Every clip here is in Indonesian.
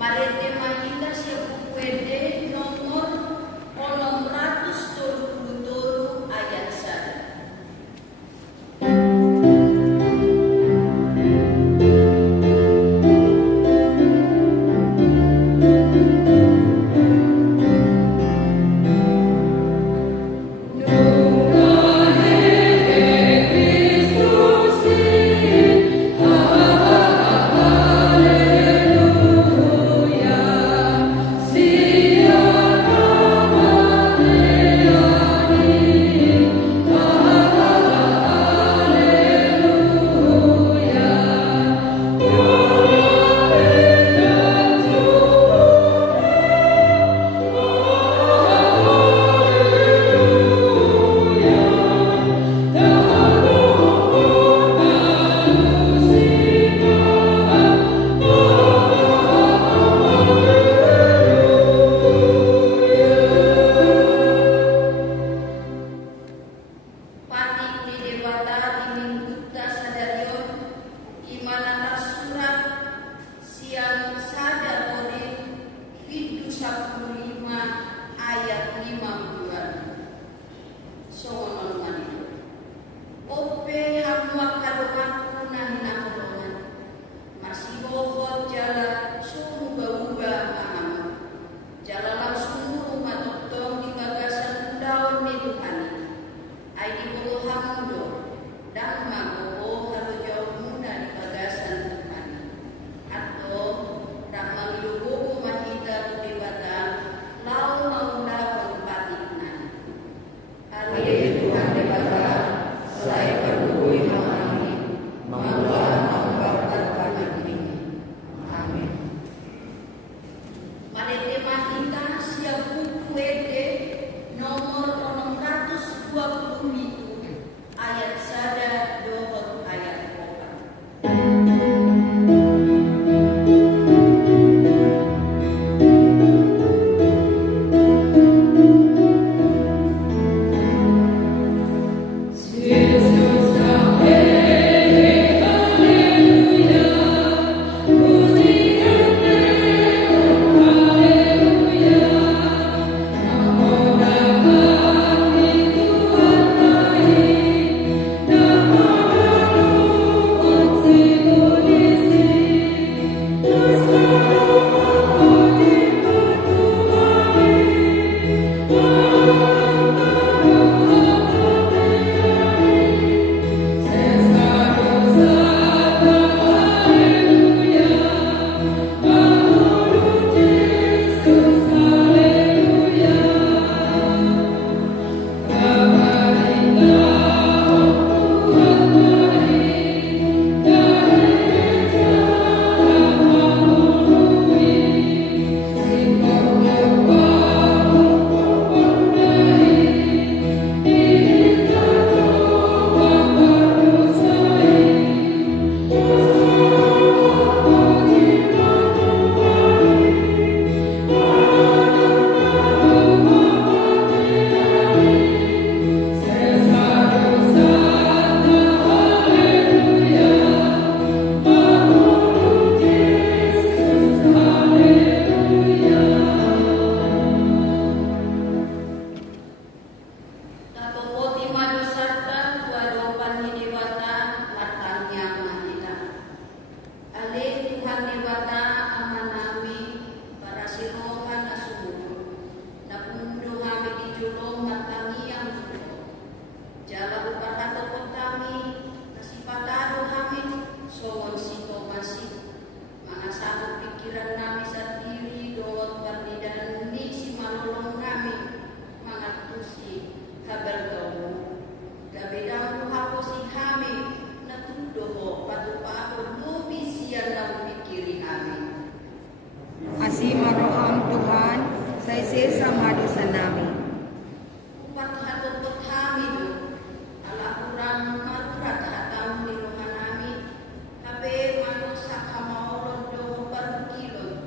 Marete Mahinda siya pwede nomor 627 ayat 1. Kilo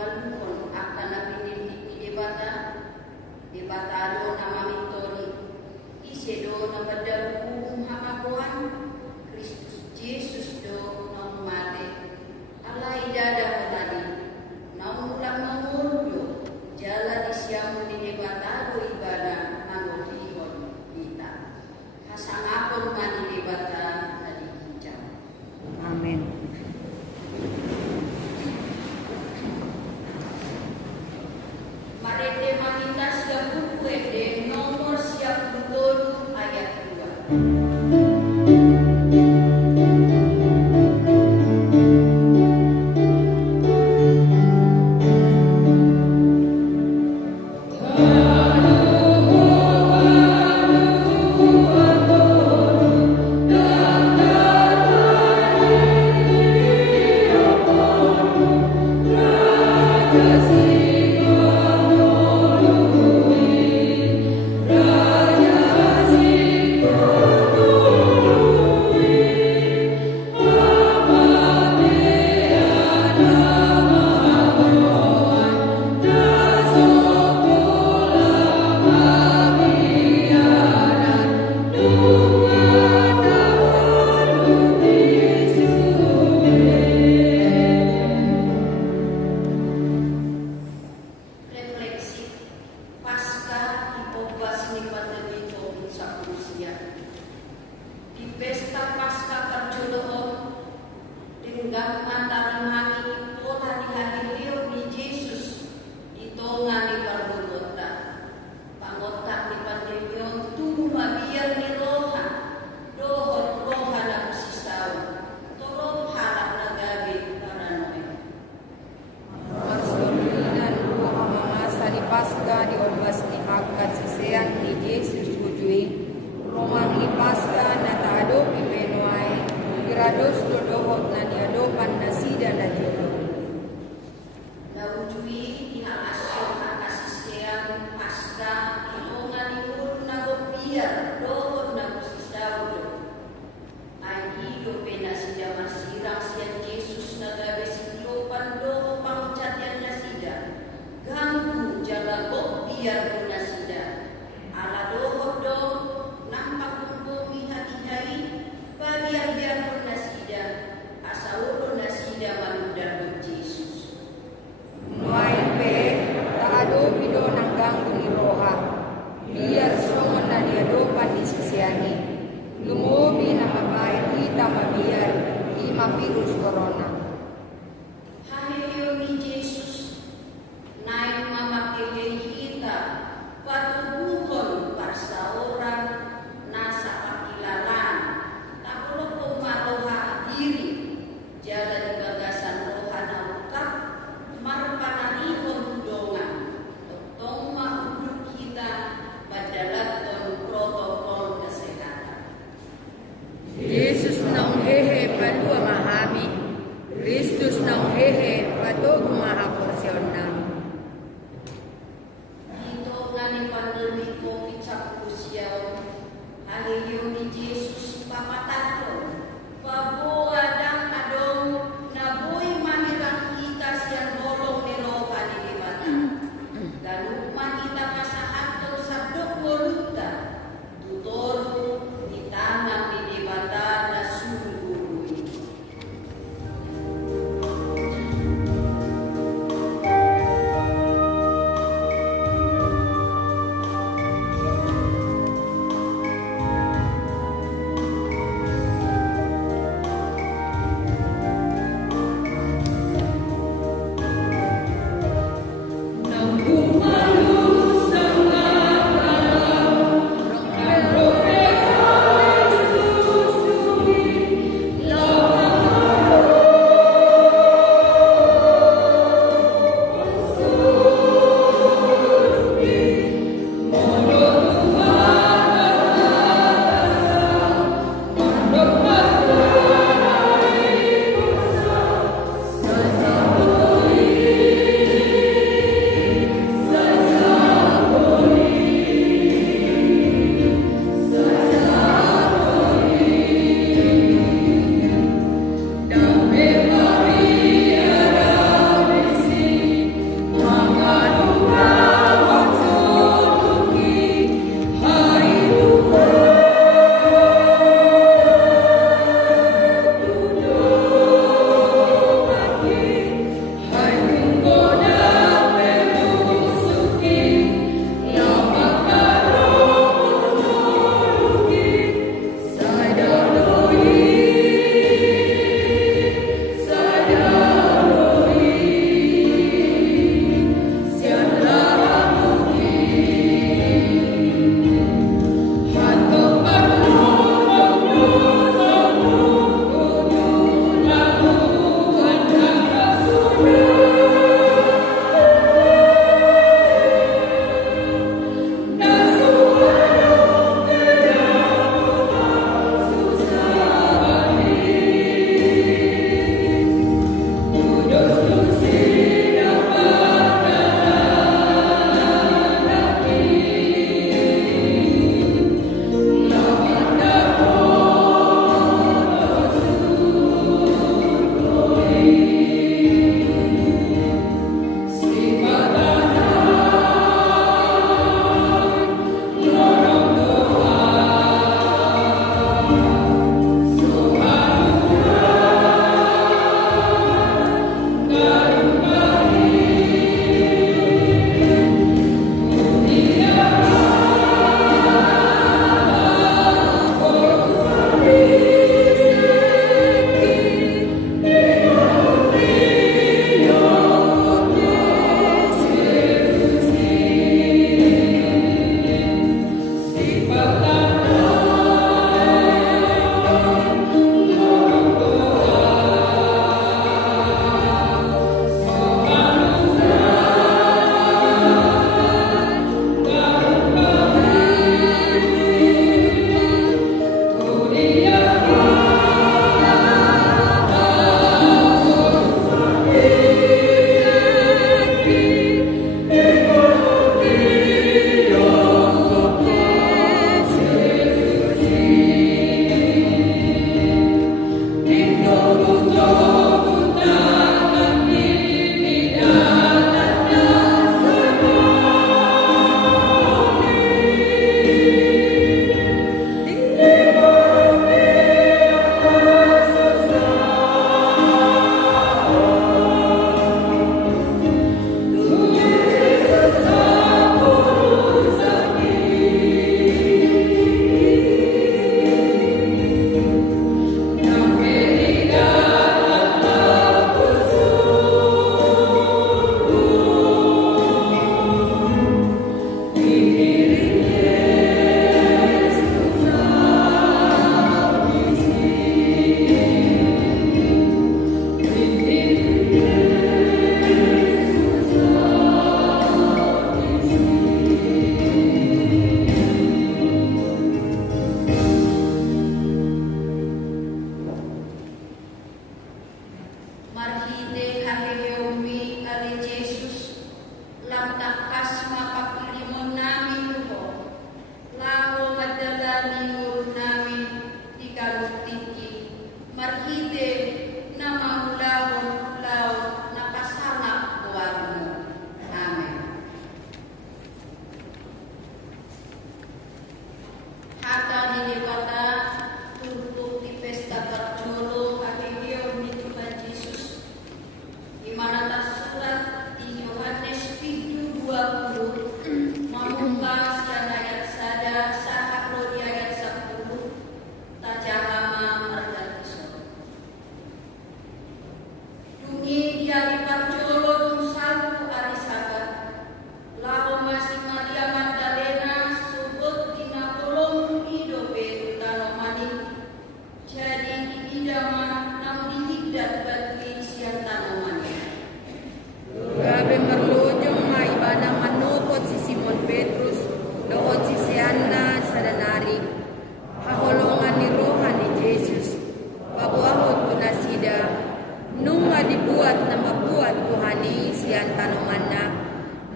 maluhon akan napinili debatado nama mitoni isedo na madaluhum hamakuan Kristus Jesus do na umate alai dada tadi na ulang mangurdo jala disyamu di debatado ibadah nangolihon kita hasangapon mani debata tadi hijau. Amin. Marete Mahindas yang bukwede nomor siap betul ayat 2. Refleksi Pasca dipobas nikmat lebih sa Rusia. Di pesta Pasca perjodohan dengan matarimani pola dihadiri di Yesus di tonga di Pargolgota. Pangotak di pandemion tubuh mabiar di roha dohot roha na usisaw toro harap na gabi paranoe. Masulunan ko ang mga sa Pasca di orbas ni Agkat sisean ni Jesus ujui romang ni Pasca na taado pipenoay grados dodohot na niadopan na sida na jodo. Naujui ihakasyon akasisiyan Pasca ilongan imur na gopiar dohot na kusisawdo. Ay hiyo penasida masirang siyan Jesus na gabi siklopan doho pangucatyan na sida. Ganggu jaga gopiar na sida. Ala dohot do nampak bumi hati-hati biar na sida. Asaulo na sida manudang Jesus. Nuain pe taado pido ng ganggo ni roha biar songon na niadopan ni sisiani lumobi na mabayan kita mabiar ima virus corona. Hayo ni Jesus, naik mama kita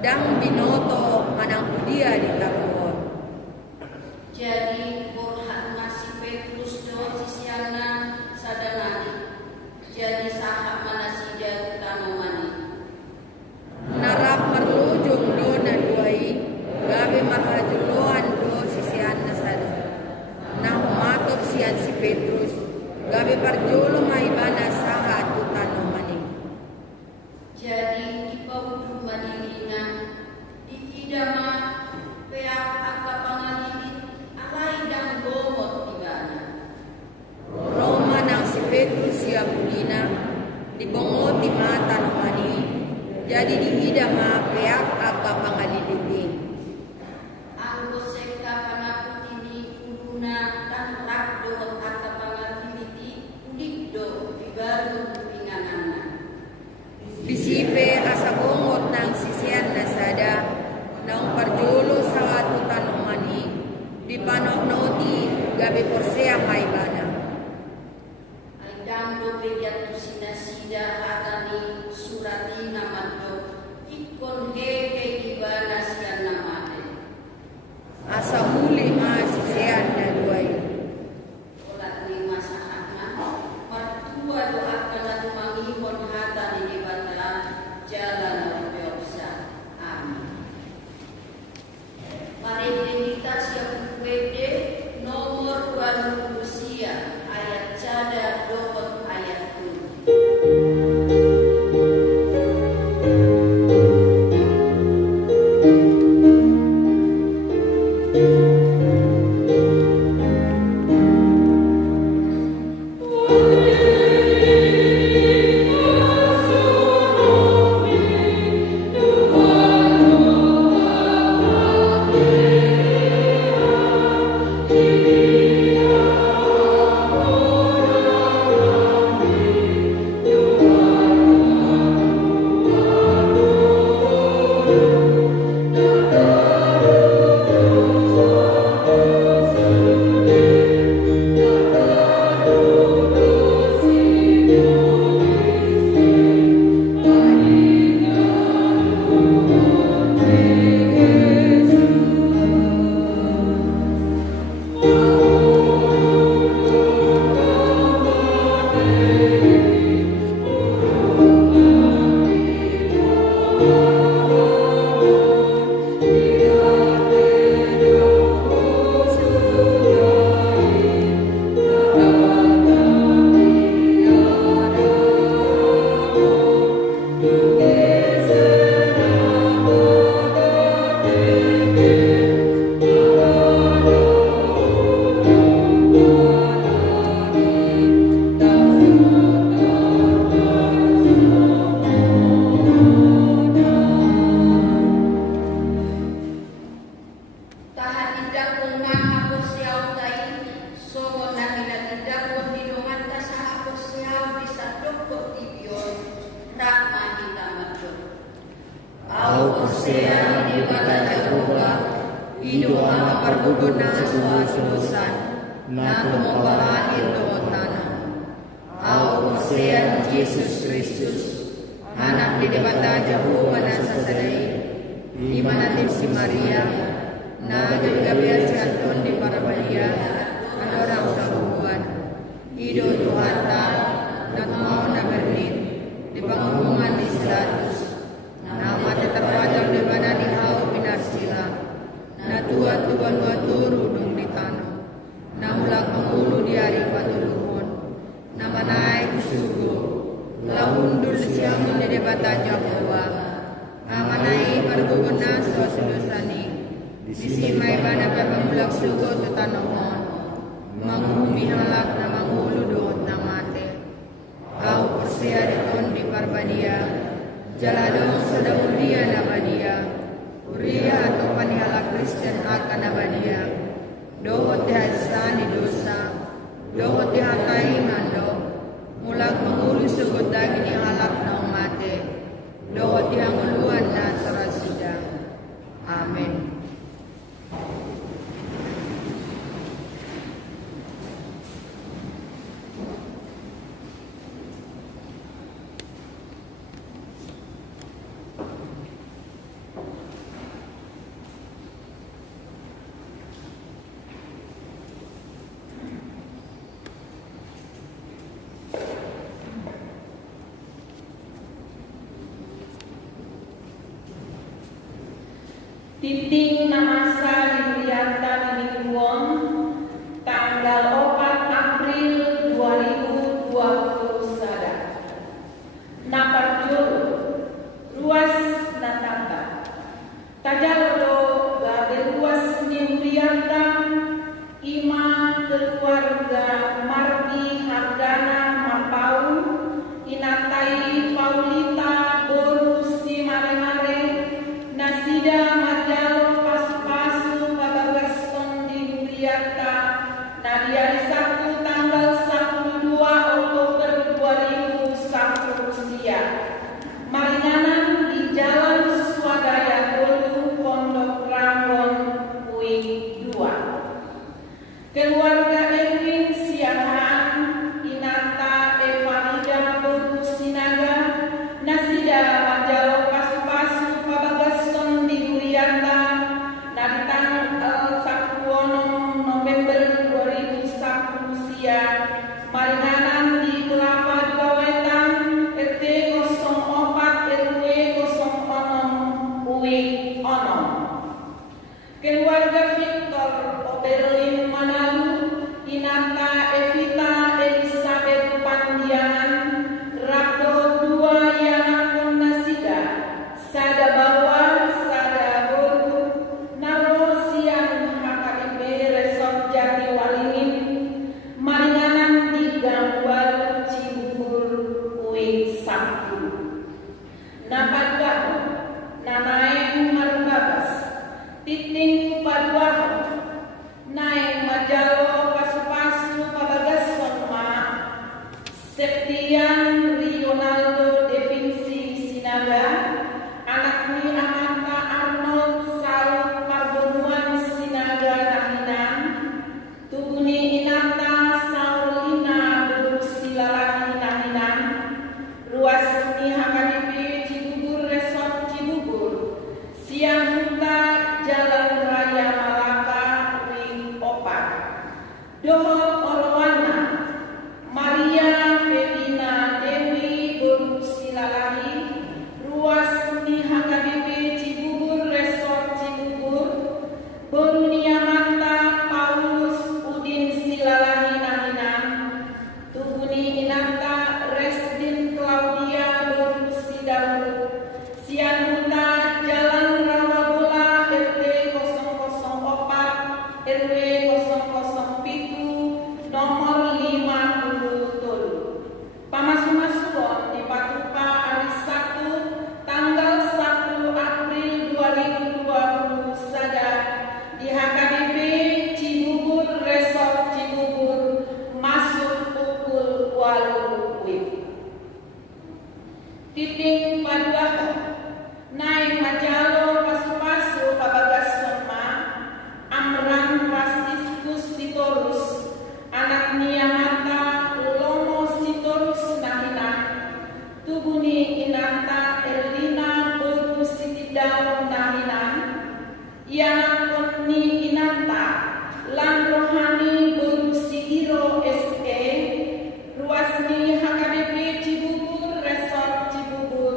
dang binoto manang dia di taruhon. Jadi borhat nasi Petrus do sisiana sadanani. Jadi sahab manasida tanomani. Narap merlujung do na duai, gabi marhajuloan do sisiana sada. Nah matop sian si Petrus, gabi parjolo maibana saha tu tanomani. Jadi di paudu madilina di idama peak akapangalili alai dang gomot ibana. Roma nang si Petrus siya bulina, dibongo ti mata nomani, jadi di idama peak akapangaliliti. Anggo seka panakutini kuluna dan rakdo akapangaliliti ulikdo bibaru pinganana. Bisipe asa bongot nang sisian na sada, nang parjolo sa atutan umani, di panoknoti gabi porsea maibana. Ay dangdo bejatu sinasida hatani surati namado ikon hehe ibana sian namade. Asa huli ma sisian na duay. Olat ni masahakna martua doa kana tumangihon hatani di bata jalan beosa. Amin. Parendenitas yang kuede nomor 20 ayat cada dokot ayat 7. Yesus Kristus, anak di debata jauh mana sasadai, di mana si Maria, na juga biasa anton di para balia, ada orang sahuan, ido Tuhan tak, nak mau na bernit, di pangumuman di 100, na mata terpajang di mana di hau binar sila, na tuan turu dung di tanah, na mulak mengulu di hari patuluhon, na manai kusugo. Lahundul siang di debata Jawa, amanai perguguna suatu dosani, disimai pada pemulak suku tetanohon, menghumi halak na manghulu doot na mate, au persia diton di parbadia, jaladong sadaulia na badia, uria atau panihala Kristen akan na badia, doot dihasani dosa, doot dihakai mando. Mulak mengulu sugut daging yang halak na umate, dohot yang uluan na sarasida. Amin. Titing namasa diliata di Kuwon tanggal 4 April 2020 sada. Naparjul ruas natata. Tajalodo gabe ruas niuliata ima keluarga Marti Hargana Mapau inatai Paulita Boru si mare-mare nasida majalo pas-pasu babagason di Nuliata nadia di 1 tanggal 12 Oktober 2001 siang maringanan di Jalan Swadaya Bolu Pondok Ranggon Uing 2. Keluarga Erwin Siahaan Inata Evanida Boru Sinaga nasida majalo pas-pasu babagason di Nuliata naditang 1 November 2001 siang maringanan di Kelapa Dua Wetan RT 04 RW 06 Uing Onom. Keluarga Victor Oberlin Manalu Inata Evita Elizabeth Pandiangan Rabdo 2 Yanakon Nasida Sada Bawa Sada Boru Naro Siang HKIP Resort Jatiwaringin maringanan di Gangwal Cibubur Uing 1. Napadgah Nanaeng Marubabas Titing Paduaho Naeng Majalo Pasu-pasu Pabagason Ma Septian Rionaldo De Vinci Sinaga Anakni Amata Arnold Saud Pardonuan Sinaga Nahinan Tubuni Inata Saulina Berusilalaki Nahinan Ruas ni HKDP Cibubur Resort Cibubur Siang Huta Jalan Raya Malaka Wing 4. Dohol Orwana Maria Felina Dewi Berusilalahi Ruas ni HKDP Cibubur Resort Cibubur Borunia Mata Paulus Udin Silalahi Nahinan Tubuni Inata Resdin Claudia Berusidahu Siang Huta Jalan Rawabola RT 004 RW 007 nomor 50 Pamasu-masuon di Patupa hari 1 tanggal 1 April 2020 sada di HKDP Cibubur Resort Cibubur masuk pukul 8 WIB. Titing Paduaho Naeng Majalo Pasu-pasu Pabagason Ma Amran Franciscus Sitorus Anak Niamata Lomo Sitorus Nahinan Tubuni Inata Erlina Boru Sitidau Nahinan Yana Konni Inata Lan Rohani Boru Sihiro SE Ruasni HKDP Cibubur Resort Cibubur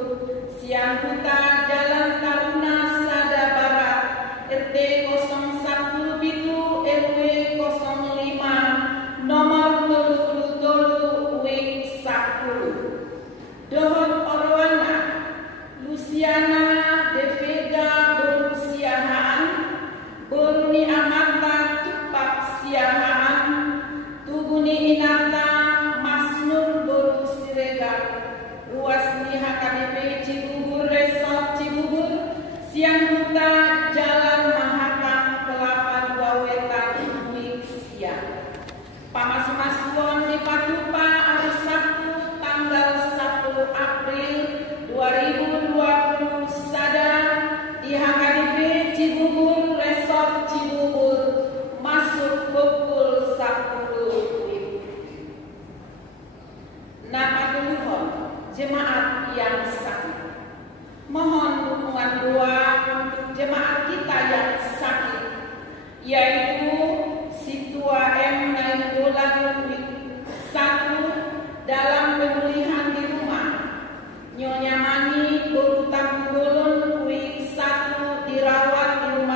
Siang Huta Jalan Taruna Sada Barat RT 01 Bitu RW 05 nomor 37 Wing 1. Dohon Orwana Luciana De Vega Boru Siahaan Boruni Amata Tupak Siahaan Tubuni Inata Masnur Boru Siregar Ruas ni HKDP Cibubur Resort Cibubur Siang Huta Jalan Mahakam Kelapa Dua Wetan Wing siang. Pamasu-masuon di Patupa hari 1 tanggal 1 April 2020 sada di HKDP Cibubur Resort Cibubur masuk pukul 10 WIB. Napaduluhon jemaat yang sakit. Mohon dukungan doa untuk jemaat kita yang sakit, yaitu Situa M. Nainggolan Wik 1 dalam pemulihan di rumah, Nyonya Mani Boru Tanggulun Wik 1 dirawat di rumah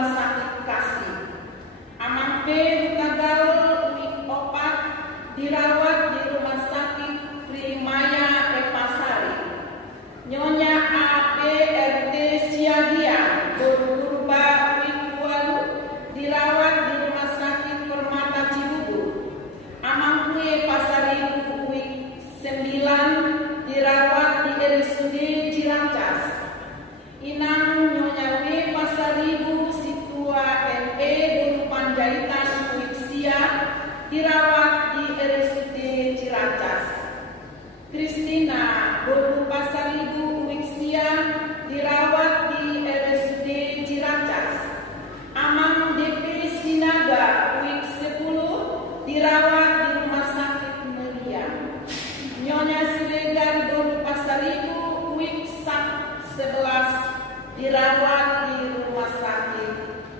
dirawat di rumah sakit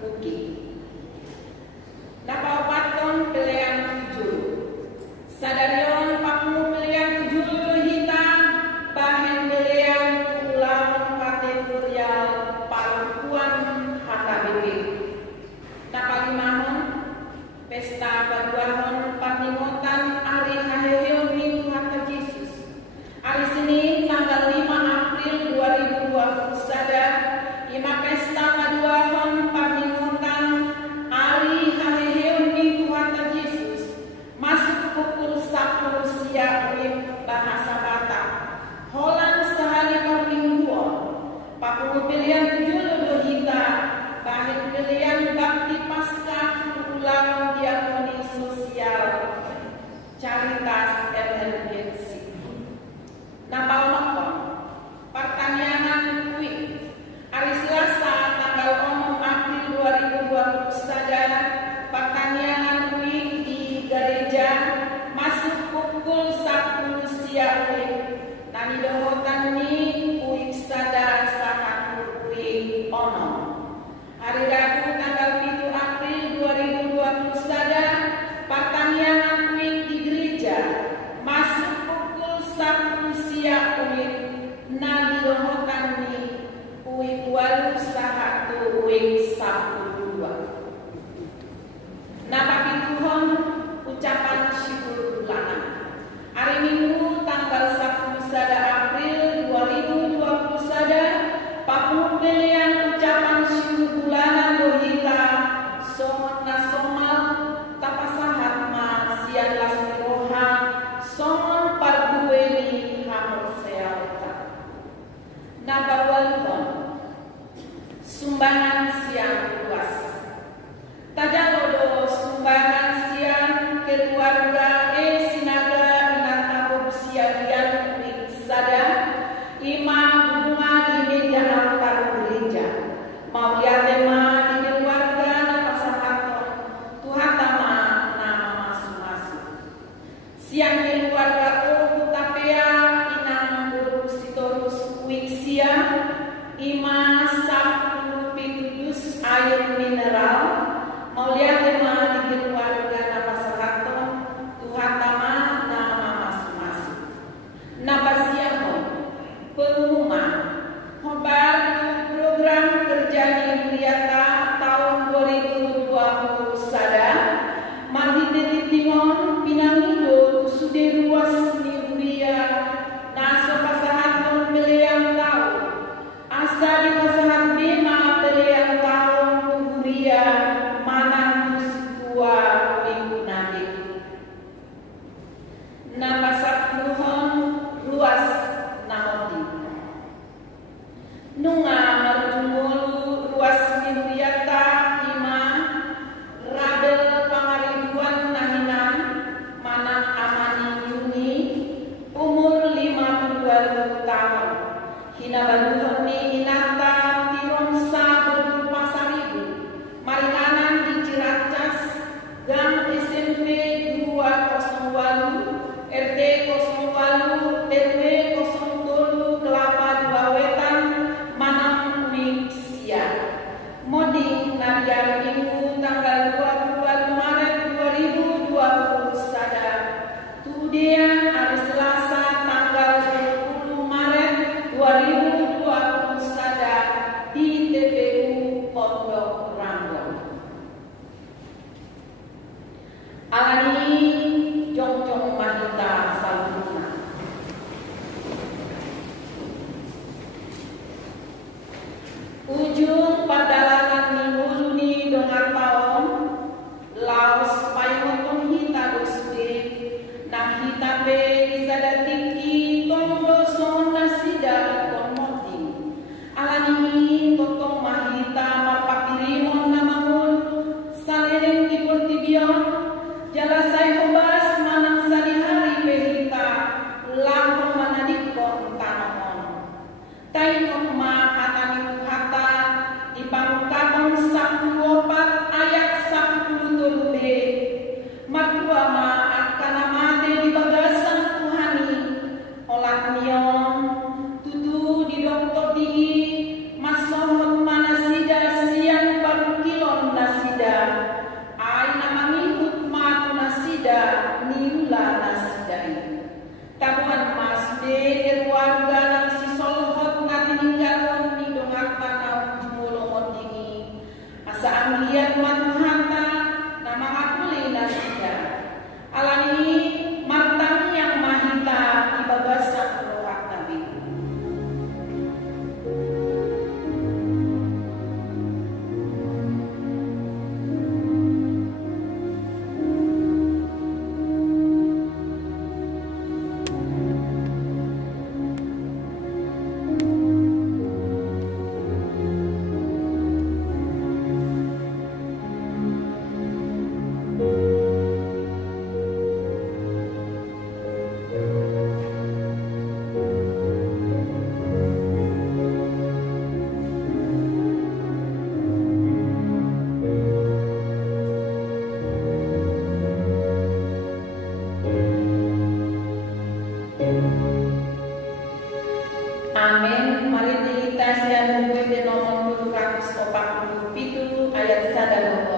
UKI. Napapaton pilihan 7. Sadarion pamu pilihan 7 hita bahan pilihan ulang kategorial perempuan HKBP. Napalimahon pesta paduahon paningotan hari haheheon minggu Tuhan Yesus. Hari Senin tanggal 5 April 2020 sada ima pesta paduahon paningotan hari haheheon minggu Tuhan Yesus masuk pukul 10 siang bahasa Batak. Holan sehari permingguan papua pilihan 7 lodo hita bahan pilihan bakti pasca ulang diakoni sosial caritas emergensi. Napal makon pertanyaan kuih hari Selasa tanggal 6 April 2020 saja pertanyaan kuih di gereja masuk pukul 10 siang nani dohotan ni kuih sada sahat kuih ono. Hari Rabu tanggal 7 April 2020 sada pertanyaan kuih di gereja masuk pukul 10 siang nani dohotan ni kuih walu sahat kuih 12. Napa pituhon ucapan syukur bulanan. Hari Minggu tanggal 1 sada April 2020 sada papu pilihan ucapan syukur bulanan dohita somon nasomal tapasahat ma sian lasmiroha somon pardueni hamur sealta. Nabawaluhon sumbangan siang luas. Tajalodo sumbangan siang keluarga sinaga inatabob siagian sada ima bunga di meja altar gereja mau lihatema di keluarga napasahaton tuhatama nama masuk-masuk siang keluarga tapea inang sitorus wiksia ima 10 pitudus air mineral mau lihatema di keluarga napasahaton tuhatama nama masuk-masuk napasiahon pengumuman hobar program kerja di Liata tahun 2020 sada mahideti timon pinangido sude ruas ni Uria naso pasahaton peleang tahun asa di pasahat bema peleang tahun Uria manang tua minggu nabi napasakluhon ruas namodi nunga marumulu ruas mimpiata ima rabel pangaribuan nahinan manang amani Yuni umur 52 tahun hinabaluhon ni inata tironsa berpasaribu maringanan di Ciracas gang SMP 208 RT 08 RW 07 Kelapa Dua Wetan Manang Wiksia Modi Nabiar Minggu tanggal 22 Maret 2020 sada Tudian hari Selasa tanggal 20 Maret 2020 sada di TPU Pondok Ranggon. Alani Jongjong Mahita Saluna. Ujung padalangan minggu ni dongar tahun Laos payotong hita dosde nah hita pe disadatiki tondo sona sida konmoti alani totong mahita mapakirimon namangun salereng di portibion jalasay hobas manang salihari behita lakon manadikon tanamon tayo ma hatani hata sanggian manhata nama akuli nasida. Alani martang yang mahita ibabasa rohak nabi. Amin. Mari kita sian buku di nomor 247 ayat 1.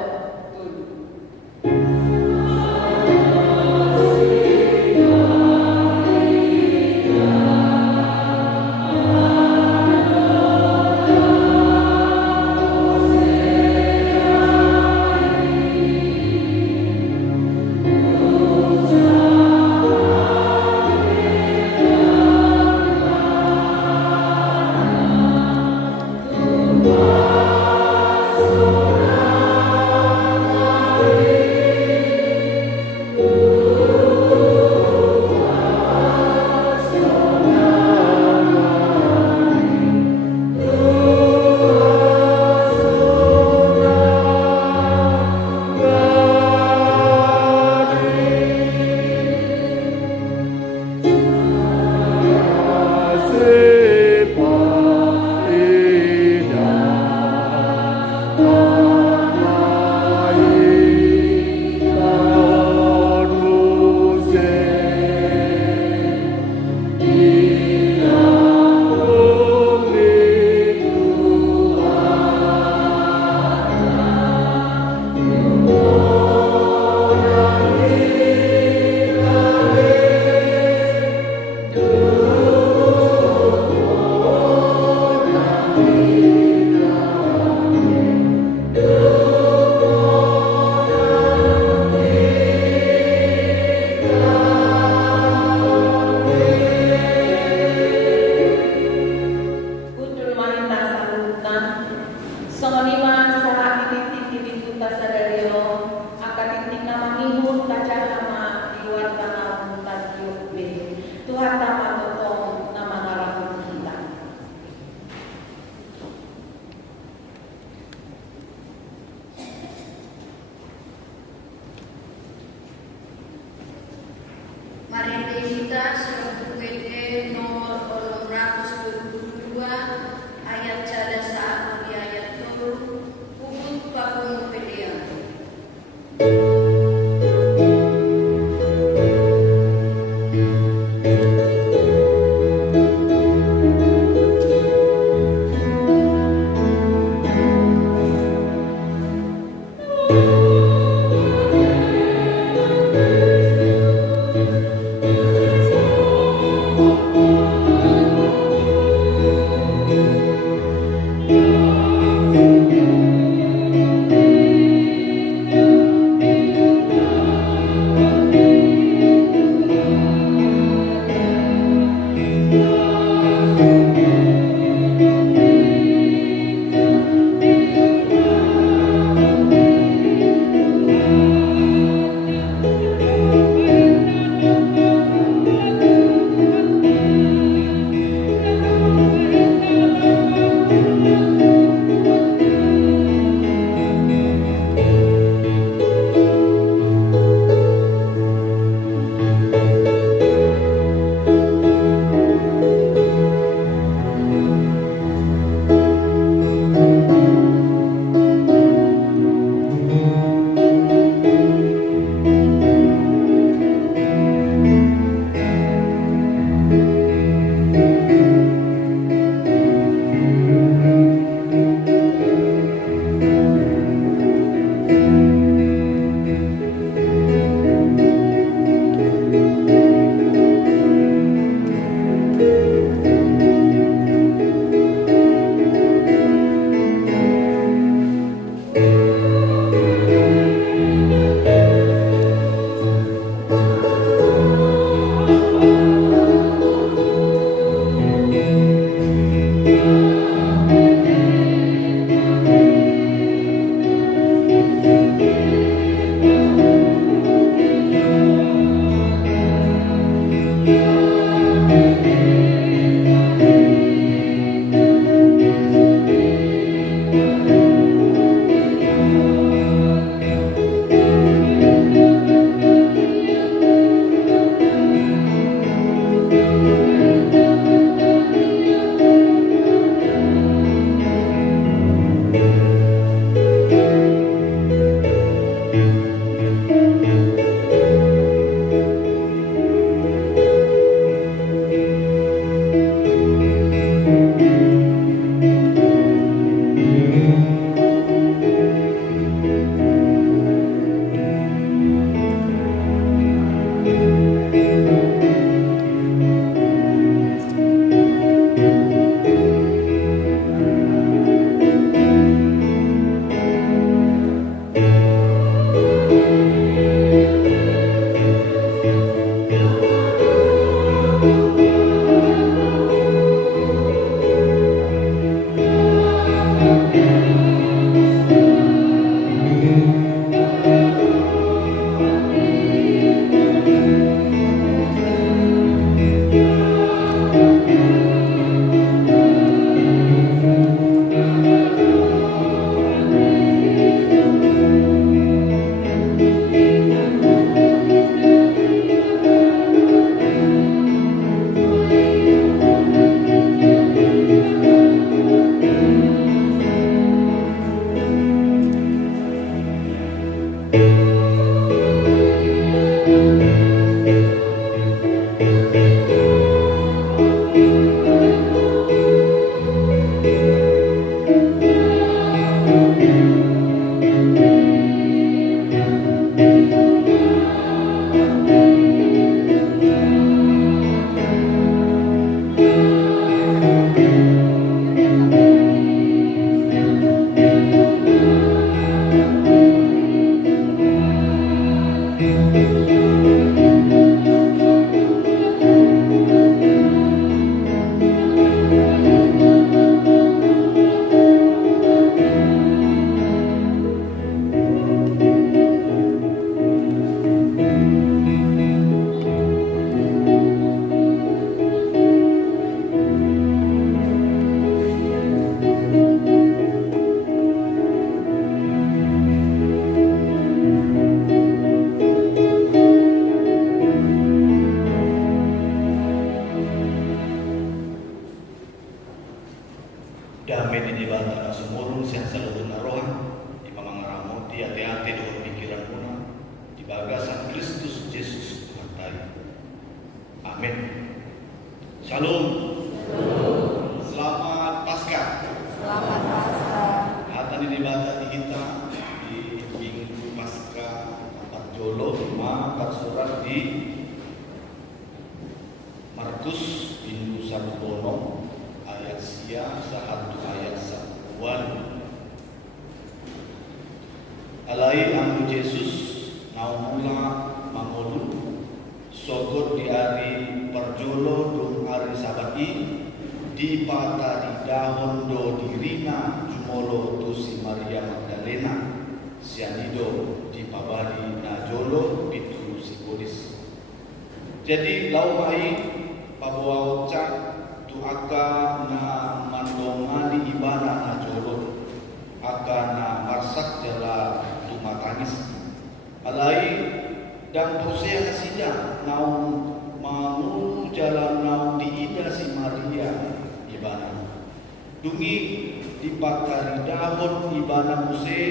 Mari kita surat WD nomor 822 ayat 1 di ayat 2 Dana semurun siang selalu narohan di pamangaramoti hati-hati dengan pikiran puna di bagasan Kristus Yesus Tuhan Tayo. Amin. Shalom. Selamat Paskah. Selamat Paskah. Hatan ini ibadah di kita di Minggu Paskah 4 Jolo 5 surat di Markus Minggu 1 Bono ayat sia 1 ayat 1-an. Alai anu Yesus naumula mangolu sogot di hari perjolo dung hari sabati di patari dahon do dirina jumolo tu si Maria Magdalena sianido di pabari na jolo pitu si Kodis. Jadi lau mai pabawa ucap tu aka na mandonga di ibana na jolo aka na marsak jala tu matangis alai dan posea sida naung mau jalan naung di ida si Maria ibana dungi di pakari dahon ibana muse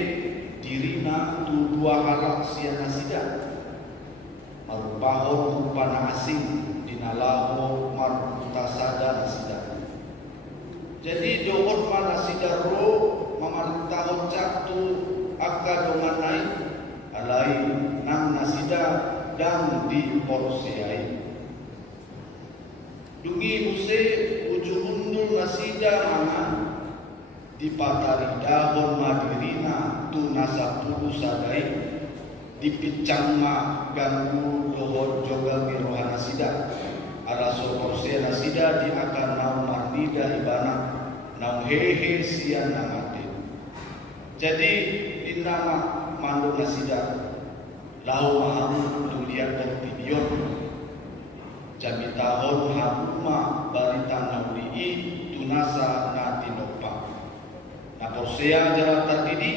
dirina tu dua harak siana sida marupahon rupana asing dinalaho marutasada nasida. Jadi dohor mana sida ro mamarutahon caktu aka dongan naik alai nang nasida dan di porsiai dungi muse ujung undul nasida mangan di patari dahon madirina tu nasa pulu sadai di picang ma ganggu lohor jogal mirohana sida ala soporsia nasida di akan naum marnida ibana naum hehe sian namate. Jadi di nama mandu nasida lau mahamu tulian dan pidion jami tahun hamuma barita naulii tunasa natinopa naposea jalan terdidi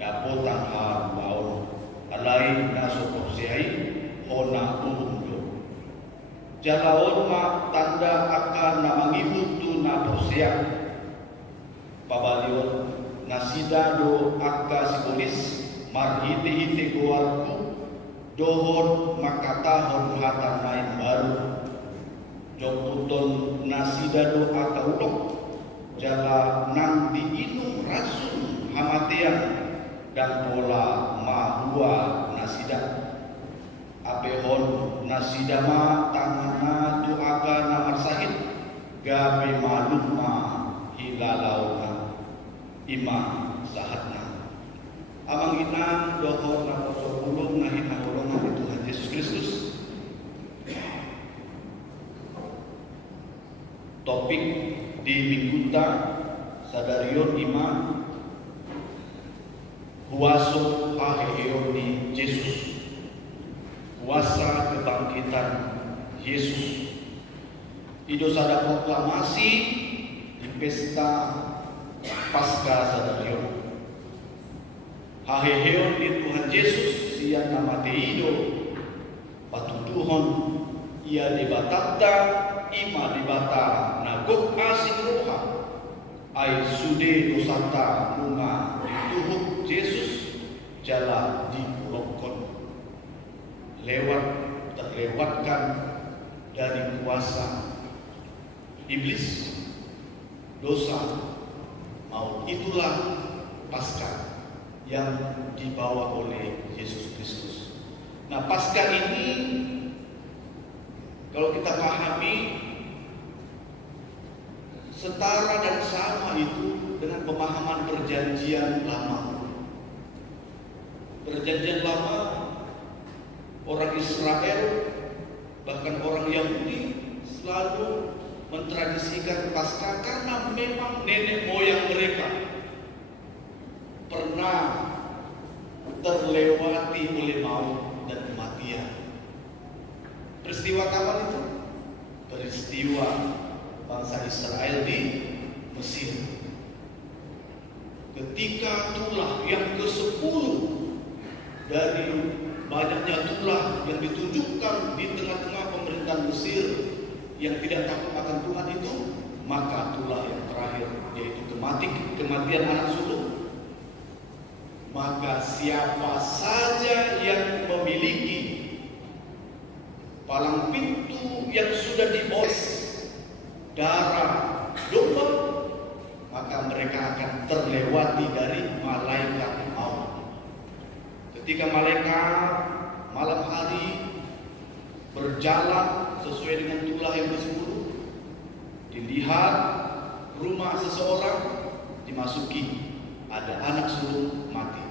dapotan harubaon alai naso porseai hona umundo jalaon ma tanda akan namangibu tu naposea pabalion nasida do akka sikolis marhite-hite goarku dohon makatahon hatan lain baru jokuton nasida do akka ulok jala nang diinum rasun hamatian dan pola mahua nasida apehon nasida ma tangana tu aga namar sahid gabe malum ma hilalauna ima sahatna amang inang dohor na posopulong na hinahulungan ni Tuhan Yesus Kristus. Topik di mingguta sadarion iman kuasa haheon ni Yesus, kuasa kebangkitan Yesus. Itu sada proklamasi di pesta Paskah sadarion. Haheon di Tuhan Yesus siang nama teido patutuhon ia dibatakta ima dibata nagok asing roha ai sude dosata bunga dituhuk Yesus jala dipulokon terlewatkan dari kuasa iblis dosa maut. Itulah Paskah yang dibawa oleh Yesus Kristus. Nah, Paskah ini kalau kita pahami setara dan sama itu dengan pemahaman perjanjian lama. Perjanjian lama orang Israel bahkan orang Yahudi selalu mentradisikan Paskah karena memang nenek moyang mereka pernah terlewati oleh maut dan kematian. Peristiwa kapan itu? Peristiwa bangsa Israel di Mesir. Ketika tulah yang ke-10 dari banyaknya tulah yang ditunjukkan di tengah-tengah pemerintahan Mesir yang tidak takut akan Tuhan itu maka itulah yang terakhir, yaitu kematian anak sulung. Maka siapa saja yang memiliki palang pintu yang sudah diores darah domba, maka mereka akan terlewati dari malaikat maut. Ketika malaikat malam hari berjalan sesuai dengan tulah yang ke-10, dilihat rumah seseorang dimasuki, ada anak sulung mati,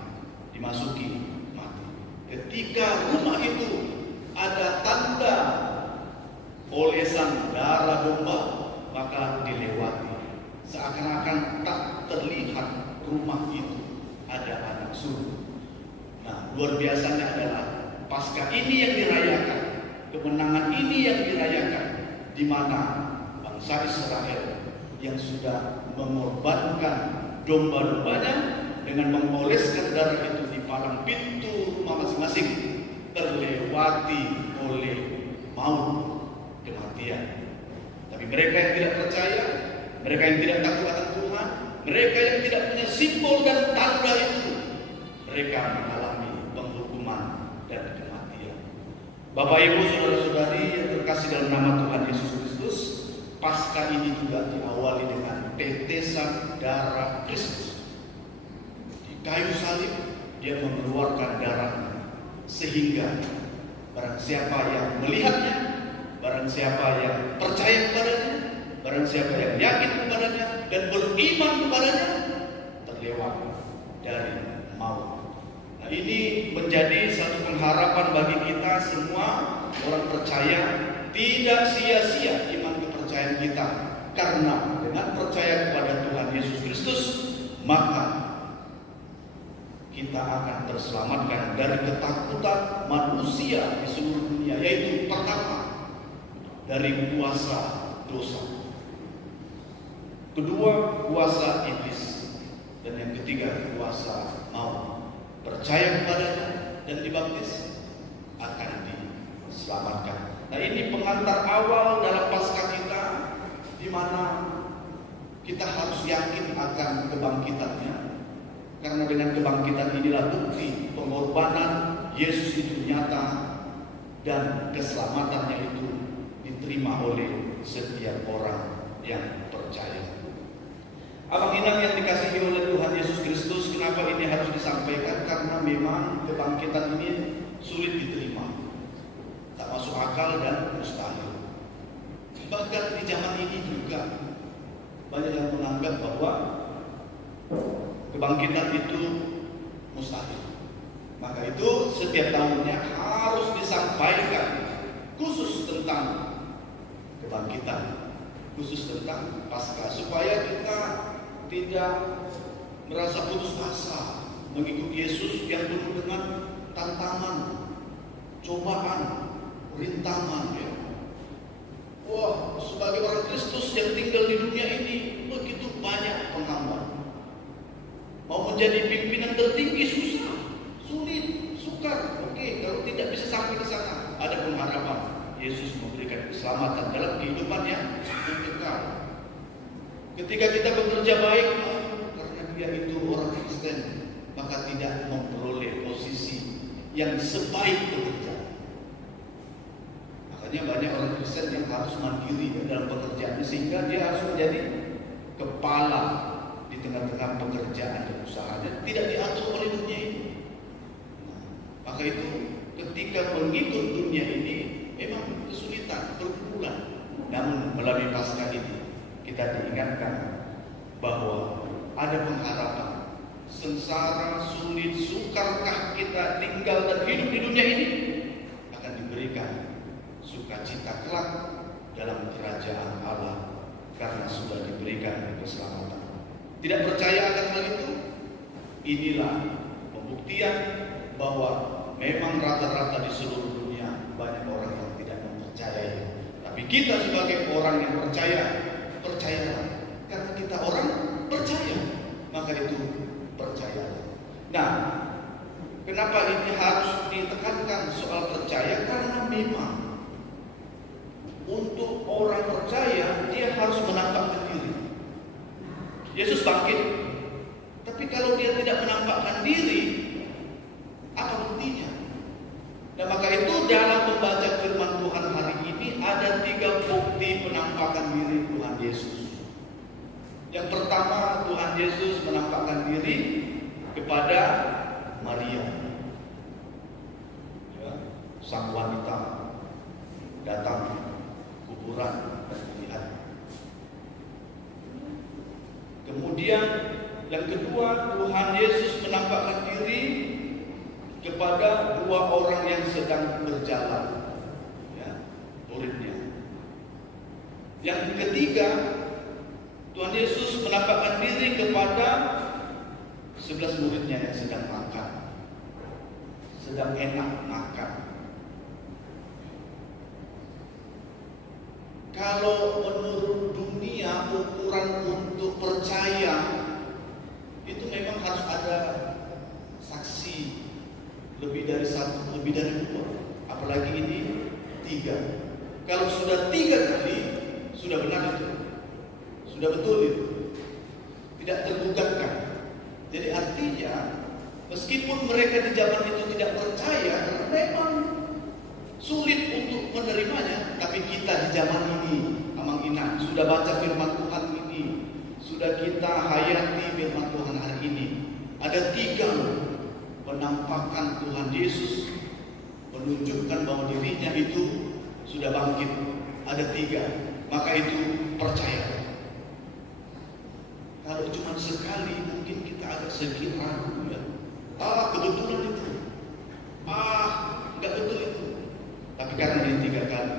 dimasuki mati. Ketika rumah itu ada tanda olesan darah domba, maka dilewati. Seakan-akan tak terlihat rumah itu ada anak sulung. Nah, luar biasanya adalah Paskah ini yang dirayakan, kemenangan ini yang dirayakan, di mana bangsa Israel yang sudah mengorbankan domba-dombanya dengan mengoleskan darah itu di palang pintu rumah masing-masing, terlewati oleh maut, kematian. Tapi mereka yang tidak percaya, mereka yang tidak takut akan Tuhan, mereka yang tidak punya simbol dan tanda itu, mereka mengalami penghukuman dan kematian. Bapak Ibu, saudara-saudari yang terkasih dalam nama Tuhan Yesus Kristus, Paskah ini juga diawali dengan tetesan darah Kristus. Di kayu salib dia mengeluarkan darahnya, sehingga barang siapa yang melihatnya, barang siapa yang percaya kepadanya, barang siapa yang yakin kepadanya dan beriman kepadanya, terlewat dari maut. Nah, ini menjadi satu pengharapan bagi kita semua orang percaya. Tidak sia-sia iman kepercayaan kita, karena dengan percaya kepada Tuhan Yesus Kristus, maka kita akan terselamatkan dari ketakutan manusia di seluruh dunia, yaitu pertama, dari kuasa dosa, kedua kuasa iblis, dan yang ketiga kuasa maut. Percaya kepadanya dan dibaptis akan diselamatkan. Nah, ini pengantar awal dalam Paskah kita, di mana kita harus yakin akan kebangkitannya. Karena dengan kebangkitan inilah bukti pengorbanan Yesus itu nyata dan keselamatannya itu diterima oleh setiap orang yang percaya. Abang Inang yang dikasihi oleh Tuhan Yesus Kristus, kenapa ini harus disampaikan? Karena memang kebangkitan ini sulit diterima, tak masuk akal dan mustahil. Bahkan di zaman ini juga banyak yang menganggap bahwa kebangkitan itu mustahil. Maka itu setiap tahunnya harus disampaikan khusus tentang kebangkitan, khusus tentang Paskah, supaya kita tidak merasa putus asa mengikuti Yesus yang penuh dengan tantangan, cobaan, rintangan. Ya. Wah, sebagai orang Kristus yang tinggal di dunia ini begitu banyak penghambat. Mau menjadi pimpinan tertinggi susah, sulit, sukar. Oke, kalau tidak bisa sampai ke sana, ada pengharapan. Yesus memberikan keselamatan dalam kehidupan yang kekal. Ketika kita bekerja baik, karena dia itu orang Kristen, maka tidak memperoleh posisi yang sebaik pekerjaan. Makanya banyak orang Kristen yang harus mandiri dalam pekerjaan, sehingga dia harus menjadi kepala di tengah-tengah pekerjaan dan usahanya, tidak diatur oleh dunia ini. Maka itu ketika mengikut dunia ini memang kesulitan, pergumulan. Namun melalui Paskah ini kita diingatkan bahwa ada pengharapan. Sengsara, sulit, sukarkah kita tinggal dan hidup di dunia ini, akan diberikan sukacita kelak dalam kerajaan Allah, karena sudah diberikan keselamatan. Tidak percaya akan hal itu? Inilah pembuktian bahwa memang rata-rata di seluruh dunia banyak orang yang tidak mempercayai. Tapi kita sebagai orang yang percayalah. Karena kita orang percaya, maka itu percayalah. Nah, kenapa ini harus ditekankan soal percaya? Karena memang untuk orang percaya dia harus menampakkan Yesus bangkit. Tapi kalau dia tidak menampakkan diri, apa buktinya? Dan maka itu dalam membaca firman Tuhan hari ini ada 3 bukti penampakan diri Tuhan Yesus. Yang pertama, Tuhan Yesus menampakkan diri kepada Maria, ya, sang wanita datang kuburan dan melihat. Kemudian yang kedua, Tuhan Yesus menampakkan diri kepada 2 orang yang sedang berjalan, ya, muridnya. Yang ketiga, Tuhan Yesus menampakkan diri kepada 11 muridnya yang sedang makan, sedang enak makan. Kalau menurut dunia ukuran untuk percaya itu memang harus ada saksi lebih dari 1, lebih dari 2, apalagi ini 3. Kalau sudah 3 kali sudah benar itu, sudah betul itu, tidak tergugatkan. Jadi artinya meskipun mereka di zaman itu tidak percaya, memang sulit untuk menerimanya, tapi kita di zaman ini, Amang Ina, sudah baca firman Tuhan ini, sudah kita hayati firman Tuhan hari ini. Ada 3 penampakan Tuhan Yesus menunjukkan bahwa dirinya itu sudah bangkit. Ada 3, maka itu percaya. Kalau cuma sekali mungkin kita agak sedikit ragu, ya. Kebetulan itu. Enggak betul itu. Tapi karena ini 3 kali,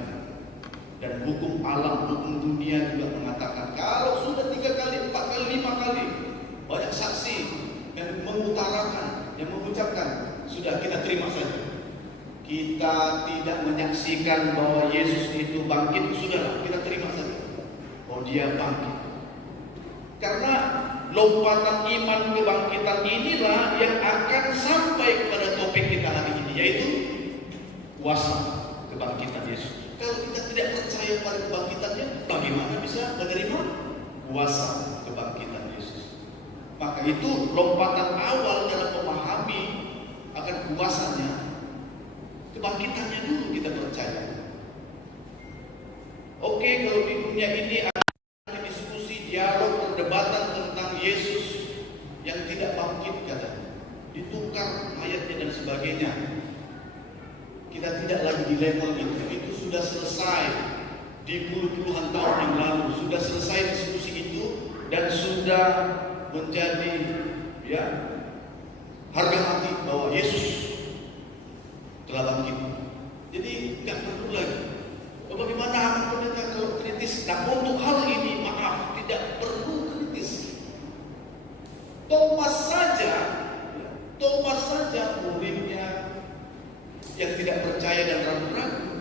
dan hukum alam, hukum dunia juga mengatakan kalau sudah 3 kali, 4 kali, 5 kali, banyak saksi yang mengutarakan, yang mengucapkan, sudah kita terima saja. Kita tidak menyaksikan bahwa Yesus itu bangkit, sudahlah kita terima saja. Oh, dia bangkit. Karena lompatan iman kebangkitan inilah yang akan sampai kepada topik kita hari ini, yaitu kuasa kebangkitan Yesus. Kalau kita tidak percaya pada kebangkitannya, bagaimana bisa menerima kuasa kebangkitan Yesus? Maka itu lompatan awal dalam memahami akan kuasanya, kebangkitannya dulu kita percaya. Oke, kalau di dunia ini ada diskusi, dialog, perdebatan tentang Yesus yang tidak bangkit, katanya, ditukar mayatnya dan sebagainya. Kita tidak lagi di level itu sudah selesai di puluhan tahun yang lalu, sudah selesai diskusi itu dan sudah menjadi, ya, harga mati bahwa Yesus telah bangkit. Jadi nggak perlu lagi. Bagaimana pendeta kalau kritis? Nah, untuk hal ini maaf, tidak perlu kritis. Thomas saja muridnya yang tidak percaya dan ragu-ragu,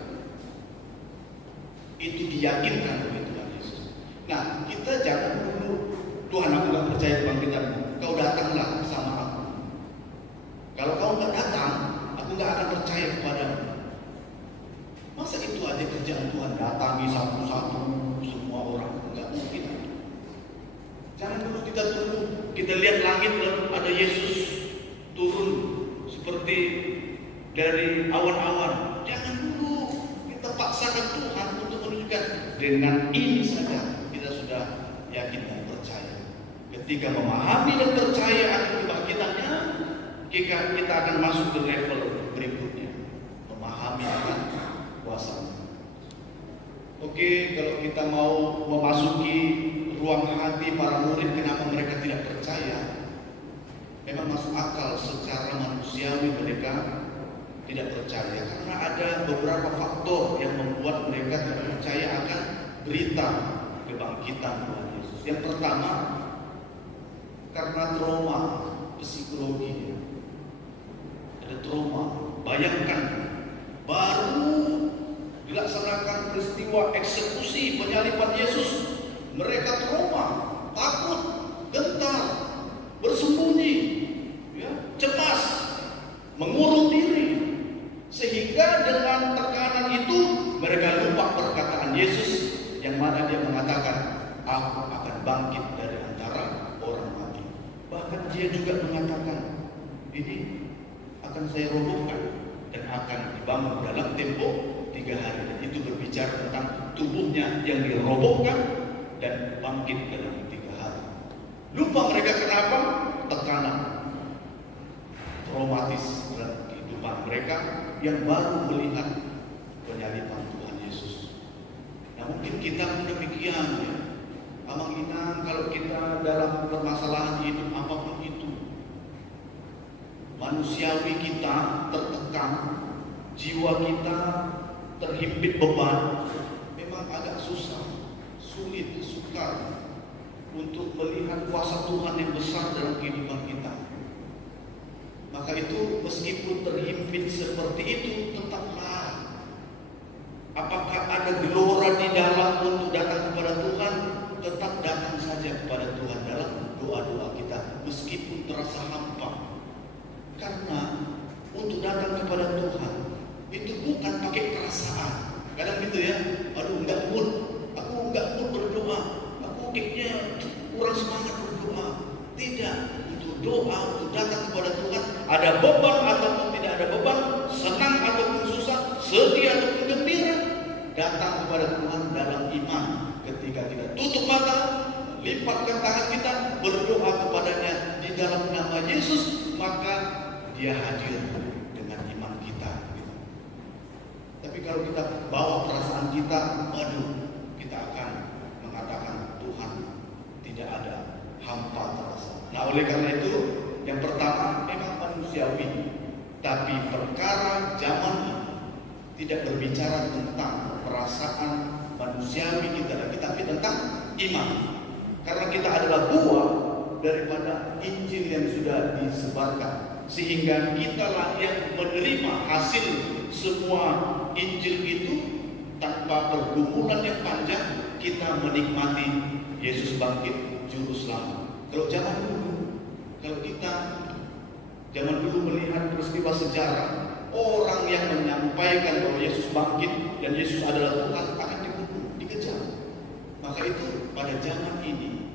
itu diyakinkan oleh Tuhan Yesus. Nah, kita jangan dulu, Tuhan, aku gak percaya kebangkitanmu, kau datanglah sama aku. Kalau kau gak datang, aku gak akan percaya kepadamu. Masa itu aja kerjaan Tuhan, datangi satu-satu semua orang? Gak mungkin. Jangan dulu kita tunggu, kita lihat langit lalu ada Yesus turun seperti dari awan-awan. Jangan dulu kita paksakan Tuhan untuk menunjukkan. Dengan ini saja kita sudah yakin dan percaya. Ketika memahami dan percaya akan kebangkitannya, kita akan masuk ke level berikutnya, memahami akan kuasa. Oke, kalau kita mau memasuki ruang hati para murid, kenapa mereka tidak percaya? Memang masuk akal secara manusiawi mereka tidak percaya, karena ada beberapa faktor yang membuat mereka tidak percaya akan berita kebangkitan Tuhan Yesus. Yang pertama, karena trauma psikologi. Ada trauma. Bayangkan, baru dilaksanakan peristiwa eksekusi penyaliban Yesus, mereka trauma, takut, gentar, bersembunyi, ya, cemas, mengurung diri. Sehingga dengan tekanan itu mereka lupa perkataan Yesus yang mana dia mengatakan, aku akan bangkit dari antara dia juga mengatakan, ini akan saya robohkan dan akan dibangun dalam tempo 3 hari. Dan itu berbicara tentang tubuhnya yang dirobohkan dan bangkit dalam 3 hari. Lupa mereka kenapa? Tekanan traumatis dalam kehidupan mereka yang baru melihat penyaliban Tuhan Yesus. Nah, mungkin kita pun demikian ya. Amang Inang, kalau kita dalam permasalahan hidup apapun itu, manusiawi kita tertekan, jiwa kita terhimpit beban, memang agak susah, sulit, sukar untuk melihat kuasa Tuhan yang besar dalam kehidupan kita. Maka itu meskipun terhimpit seperti itu, tetaplah. Apakah ada gelora di dalam untuk datang kepada Tuhan? Tetap datang saja kepada Tuhan dalam doa-doa kita, meskipun terasa hampa. Karena untuk datang kepada Tuhan itu bukan pakai perasaan. Kadang gitu ya, aduh enggak mood, aku enggak mood berdoa, aku kayaknya kurang semangat berdoa. Tidak, untuk doa, untuk datang kepada Tuhan, ada beban ataupun tidak ada beban, senang ataupun susah, sedih ataupun gembira, datang kepada Tuhan dalam iman. Ketika kita tutup mata, lipatkan tangan kita, berdoa kepadanya di dalam nama Yesus, maka Dia hadir dengan iman kita. Tapi kalau kita bawa perasaan kita, waduh, kita akan mengatakan Tuhan tidak ada, hampa terasa. Nah, oleh karena itu, yang pertama memang manusiawi, tapi perkara zaman ini tidak berbicara tentang perasaan manusiawi kita, tapi tentang iman. Karena kita adalah buah daripada Injil yang sudah disebarkan, sehingga kitalah yang menerima hasil semua Injil itu. Tanpa pergumulan yang panjang, kita menikmati Yesus bangkit, Juru Selamat. Kalau kita zaman dulu melihat peristiwa sejarah, orang yang menyampaikan bahwa Yesus bangkit dan Yesus adalah Tuhan akan dibunuh, dikejar. Maka itu pada zaman ini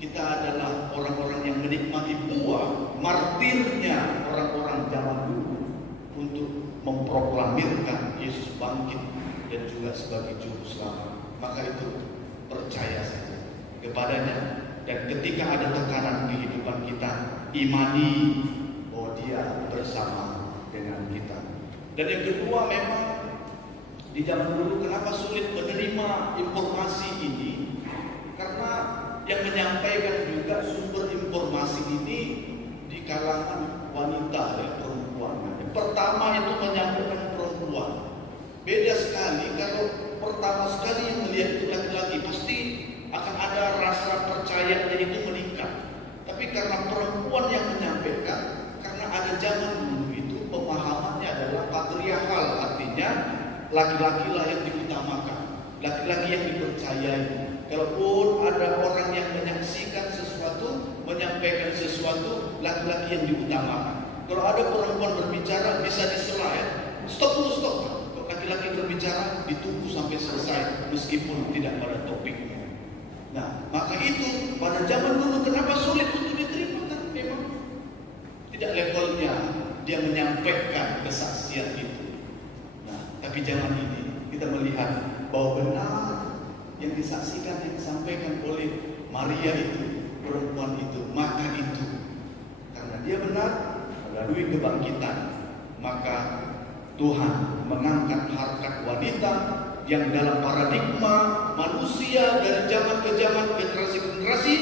kita adalah orang-orang yang menikmati buah martirnya orang-orang zaman dulu untuk memproklamirkan Yesus bangkit dan juga sebagai Juru Selamat. Maka itu percaya saja kepadanya. Dan ketika ada tekanan di kehidupan kita, imani bahwa Dia bersama dengan kita. Dan yang kedua, memang di zaman dulu kenapa sulit menerima informasi ini? Karena yang menyampaikan juga sumber informasi ini di kalangan wanita dan perempuan. Yang pertama itu menyampaikan perempuan. Beda sekali kalau pertama sekali yang melihat itu laki-laki, pasti akan ada rasa percayanya itu meningkat. Tapi karena perempuan yang menyampaikan, karena ada zaman dulu itu pemahamannya adalah patriarkal, artinya laki-laki lah yang diutamakan, laki-laki yang dipercayai. Kalaupun ada orang yang menyaksikan sesuatu, menyampaikan sesuatu, laki-laki yang diutamakan. Kalau ada perempuan berbicara bisa disela ya, stop dulu, stop. Kalau laki-laki berbicara ditunggu sampai selesai meskipun tidak pada topiknya. Nah, maka itu pada zaman dulu kenapa sulit untuk diterima? Kan memang tidak levelnya dia menyampaikan kesaksian itu. Nah, tapi zaman ini kita melihat bahwa benar yang disaksikan, yang disampaikan oleh Maria itu, perempuan itu, maka itu karena dia benar melalui kebangkitan, maka Tuhan mengangkat harkat wanita yang dalam paradigma manusia dari zaman ke zaman, generasi ke generasi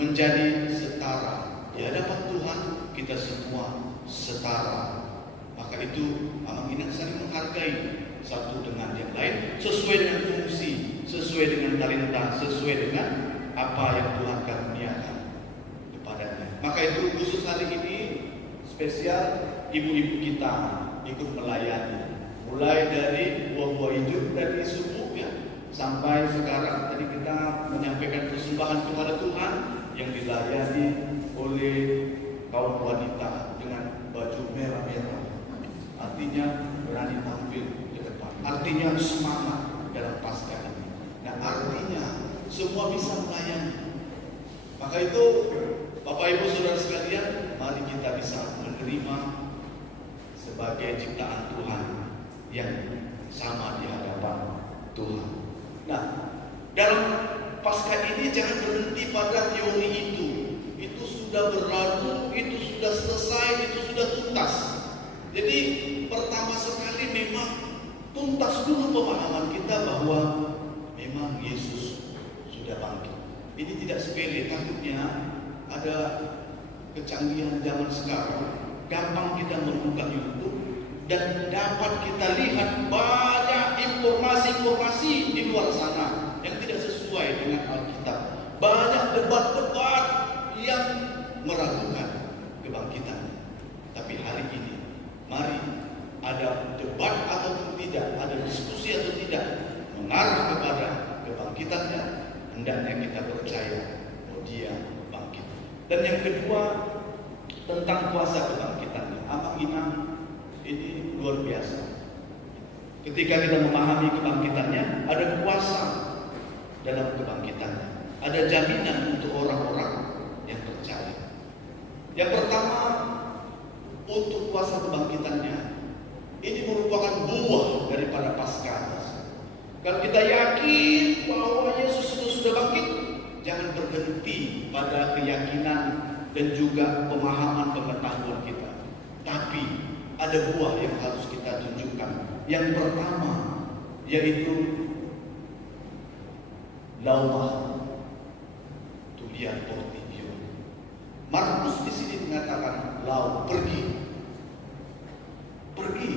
menjadi setara. Di hadapan Tuhan kita semua setara. Maka itu Amang Inang saling menghargai satu dengan yang lain sesuai dengan fungsi, sesuai dengan talenta, sesuai dengan apa yang Tuhan karuniakan kepadanya. Maka itu khusus hari ini spesial ibu-ibu kita ikut melayani. Mulai dari buah-buah hidup dari subuh ya sampai sekarang tadi kita menyampaikan persembahan kepada Tuhan yang dilayani oleh kaum wanita dengan baju merah-merah. Artinya berani tampil di depan. Artinya semangat dalam Paskah ini. Nah, artinya semua bisa melayani. Maka itu Bapak Ibu Saudara sekalian, terima sebagai ciptaan Tuhan yang sama di hadapan Tuhan. Nah, dalam Paskah ini jangan berhenti pada teori itu. Itu sudah berlalu, itu sudah selesai, itu sudah tuntas. Jadi pertama sekali memang tuntas dulu pemahaman kita bahwa memang Yesus sudah bangkit. Ini tidak sepele, takutnya ada kecanggihan zaman sekarang. Gampang kita membuka YouTube dan dapat kita lihat banyak informasi-informasi di luar sana yang tidak sesuai dengan Alkitab. Banyak debat-debat yang meragukan kebangkitan. Tapi hari ini, mari ada debat atau tidak, ada diskusi atau tidak, mengarah kepada kebangkitannya, hendaknya kita percaya bahwa Dia bangkit. Dan yang kedua, tentang kuasa kebangkitannya. Amak Imam ini luar biasa. Ketika kita memahami kebangkitannya, ada kuasa dalam kebangkitannya. Ada jaminan untuk orang-orang yang percaya. Yang pertama, untuk kuasa kebangkitannya, ini merupakan buah daripada Paskah. Kalau kita yakin bahwa Yesus itu sudah bangkit, jangan berhenti pada keyakinan dan juga pemahaman pengetahuan kita. Tapi ada buah yang harus kita tunjukkan. Yang pertama yaitu laumah tulian portibio. Markus di sini mengatakan lau, pergi. Pergi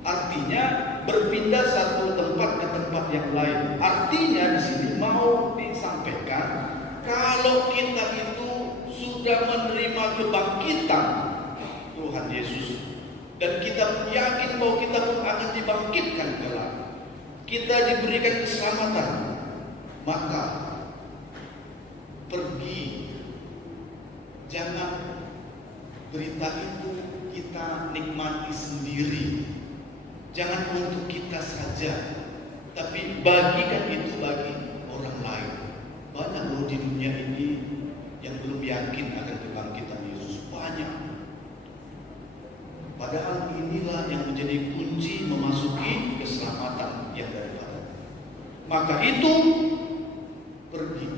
artinya berpindah satu tempat ke tempat yang lain. Artinya di sini mau disampaikan kalau kita itu sudah menerima kebangkitan Tuhan Yesus dan kita yakin bahwa kita pun akan dibangkitkan kelak, kita diberikan keselamatan, maka pergi. Jangan berita itu kita nikmati sendiri. Jangan untuk kita saja, tapi bagikan itu bagi orang lain. Banyak loh di dunia ini yang belum yakin akan kebangkitan Yesus. Banyak. Padahal inilah yang menjadi kunci memasuki keselamatan yang daripada. Maka itu pergi.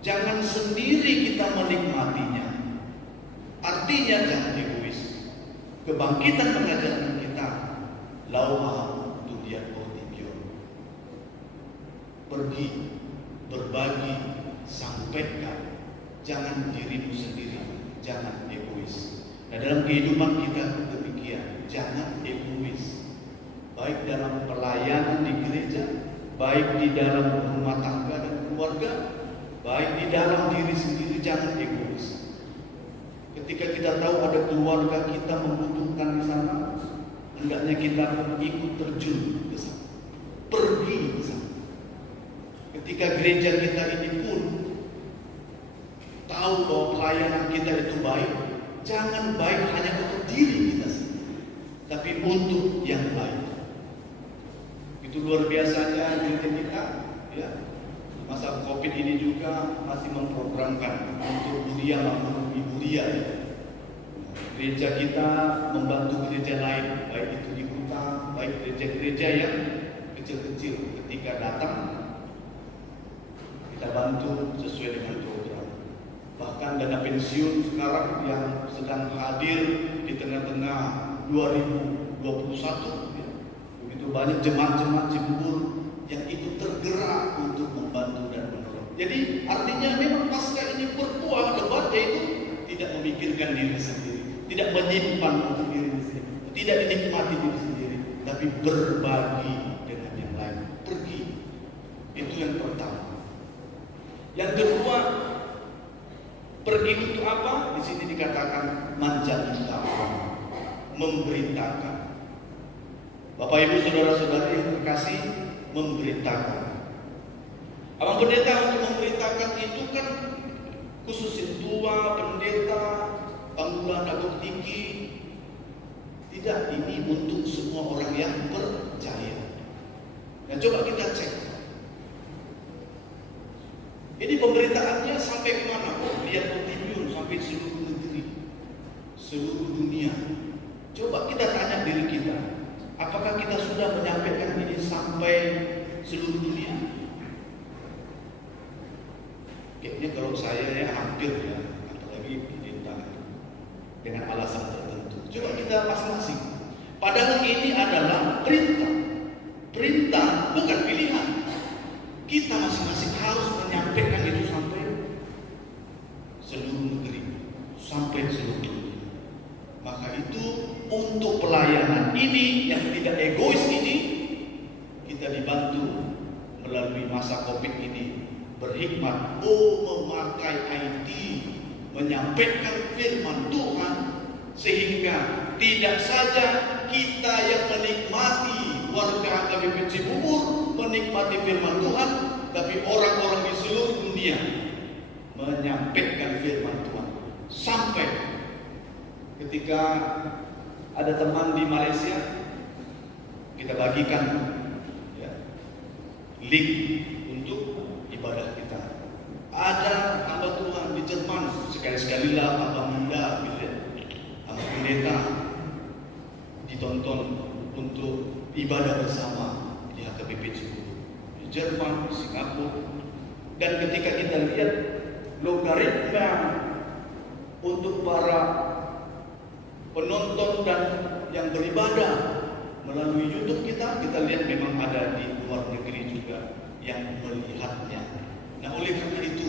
Jangan sendiri kita menikmatinya. Artinya jangan egois. Kebangkitan mengajarkan kita laumah tulian portibio. Pergi, berbagi, sampaikan. Jangan dirimu sendiri, jangan egois. Nah, dalam kehidupan kita demikian, jangan egois. Baik dalam pelayanan di gereja, baik di dalam rumah tangga dan keluarga, baik di dalam diri sendiri, jangan egois. Ketika kita tahu ada keluarga kita membutuhkan di sana, hendaknya kita ikut terjun ke sana, pergi ke sana. Ketika gereja kita ini pun tahu bahwa pelayanan kita itu baik, jangan baik hanya untuk diri kita sendiri, tapi untuk yang lain. Itu luar biasanya gereja kita, ya. Masa COVID ini juga masih memprogramkan untuk Bulia maupun Ibu Bulia. Gereja kita membantu gereja lain, baik itu di kota, baik gereja-gereja yang kecil-kecil. Ketika datang, kita bantu sesuai dengan program. Bahkan dana pensiun sekarang yang sedang hadir di tengah-tengah 2021, ya, begitu banyak jemaat-jemaat Jembur yang ikut tergerak untuk membantu dan menolong. Jadi artinya memang Paskah ini berbuah lebat, yaitu tidak memikirkan diri sendiri, tidak menyimpan untuk diri sendiri, tidak dinikmati diri sendiri, tapi berbagi dengan yang lain. Pergi. Itu yang pertama. Yang kedua, pergi untuk apa? Di sini dikatakan manjat-manjat, memberitakan. Bapak Ibu saudara-saudari yang terkasih, memberitakan. Abang pendeta untuk memberitakan itu kan khusus tua, pendeta, panggilan agung tinggi. Tidak, ini untuk semua orang yang percaya. Nah, coba kita cek. Ini pemberitaannya sampai kemana? Lihat Tribun sampai seluruh negeri, seluruh dunia. seluruh dunia? Kayaknya kalau saya ya hampir ya, apalagi pemerintah dengan alasan tertentu. Coba kita masing-masing. Padahal ini adalah perintah. Perintah bukan pilihan. Kita masing-masing harus menyampaikan itu sampai seluruh negeri, sampai seluruh dunia. Maka itu untuk pelayanan ini yang tidak egois ini, kita dibantu melalui masa COVID ini berhikmat, memakai IT, menyampaikan firman Tuhan, sehingga tidak saja kita yang menikmati, warga KBP Cibubur menikmati firman Tuhan, tapi orang-orang di seluruh dunia menyampaikan firman Tuhan. Sampai ketika ada teman di Malaysia, kita bagikan ya, link untuk ibadah kita. Ada hamba Tuhan di Jerman, sekali-sekalilah Abang Munda, Abang Pendeta ditonton untuk ibadah bersama di HKBP Cibubur, di Jerman, di Singapura. Dan ketika kita lihat logaritma untuk para penonton dan yang beribadah melalui YouTube kita lihat memang ada di luar negeri juga yang melihatnya. Nah, oleh karena itu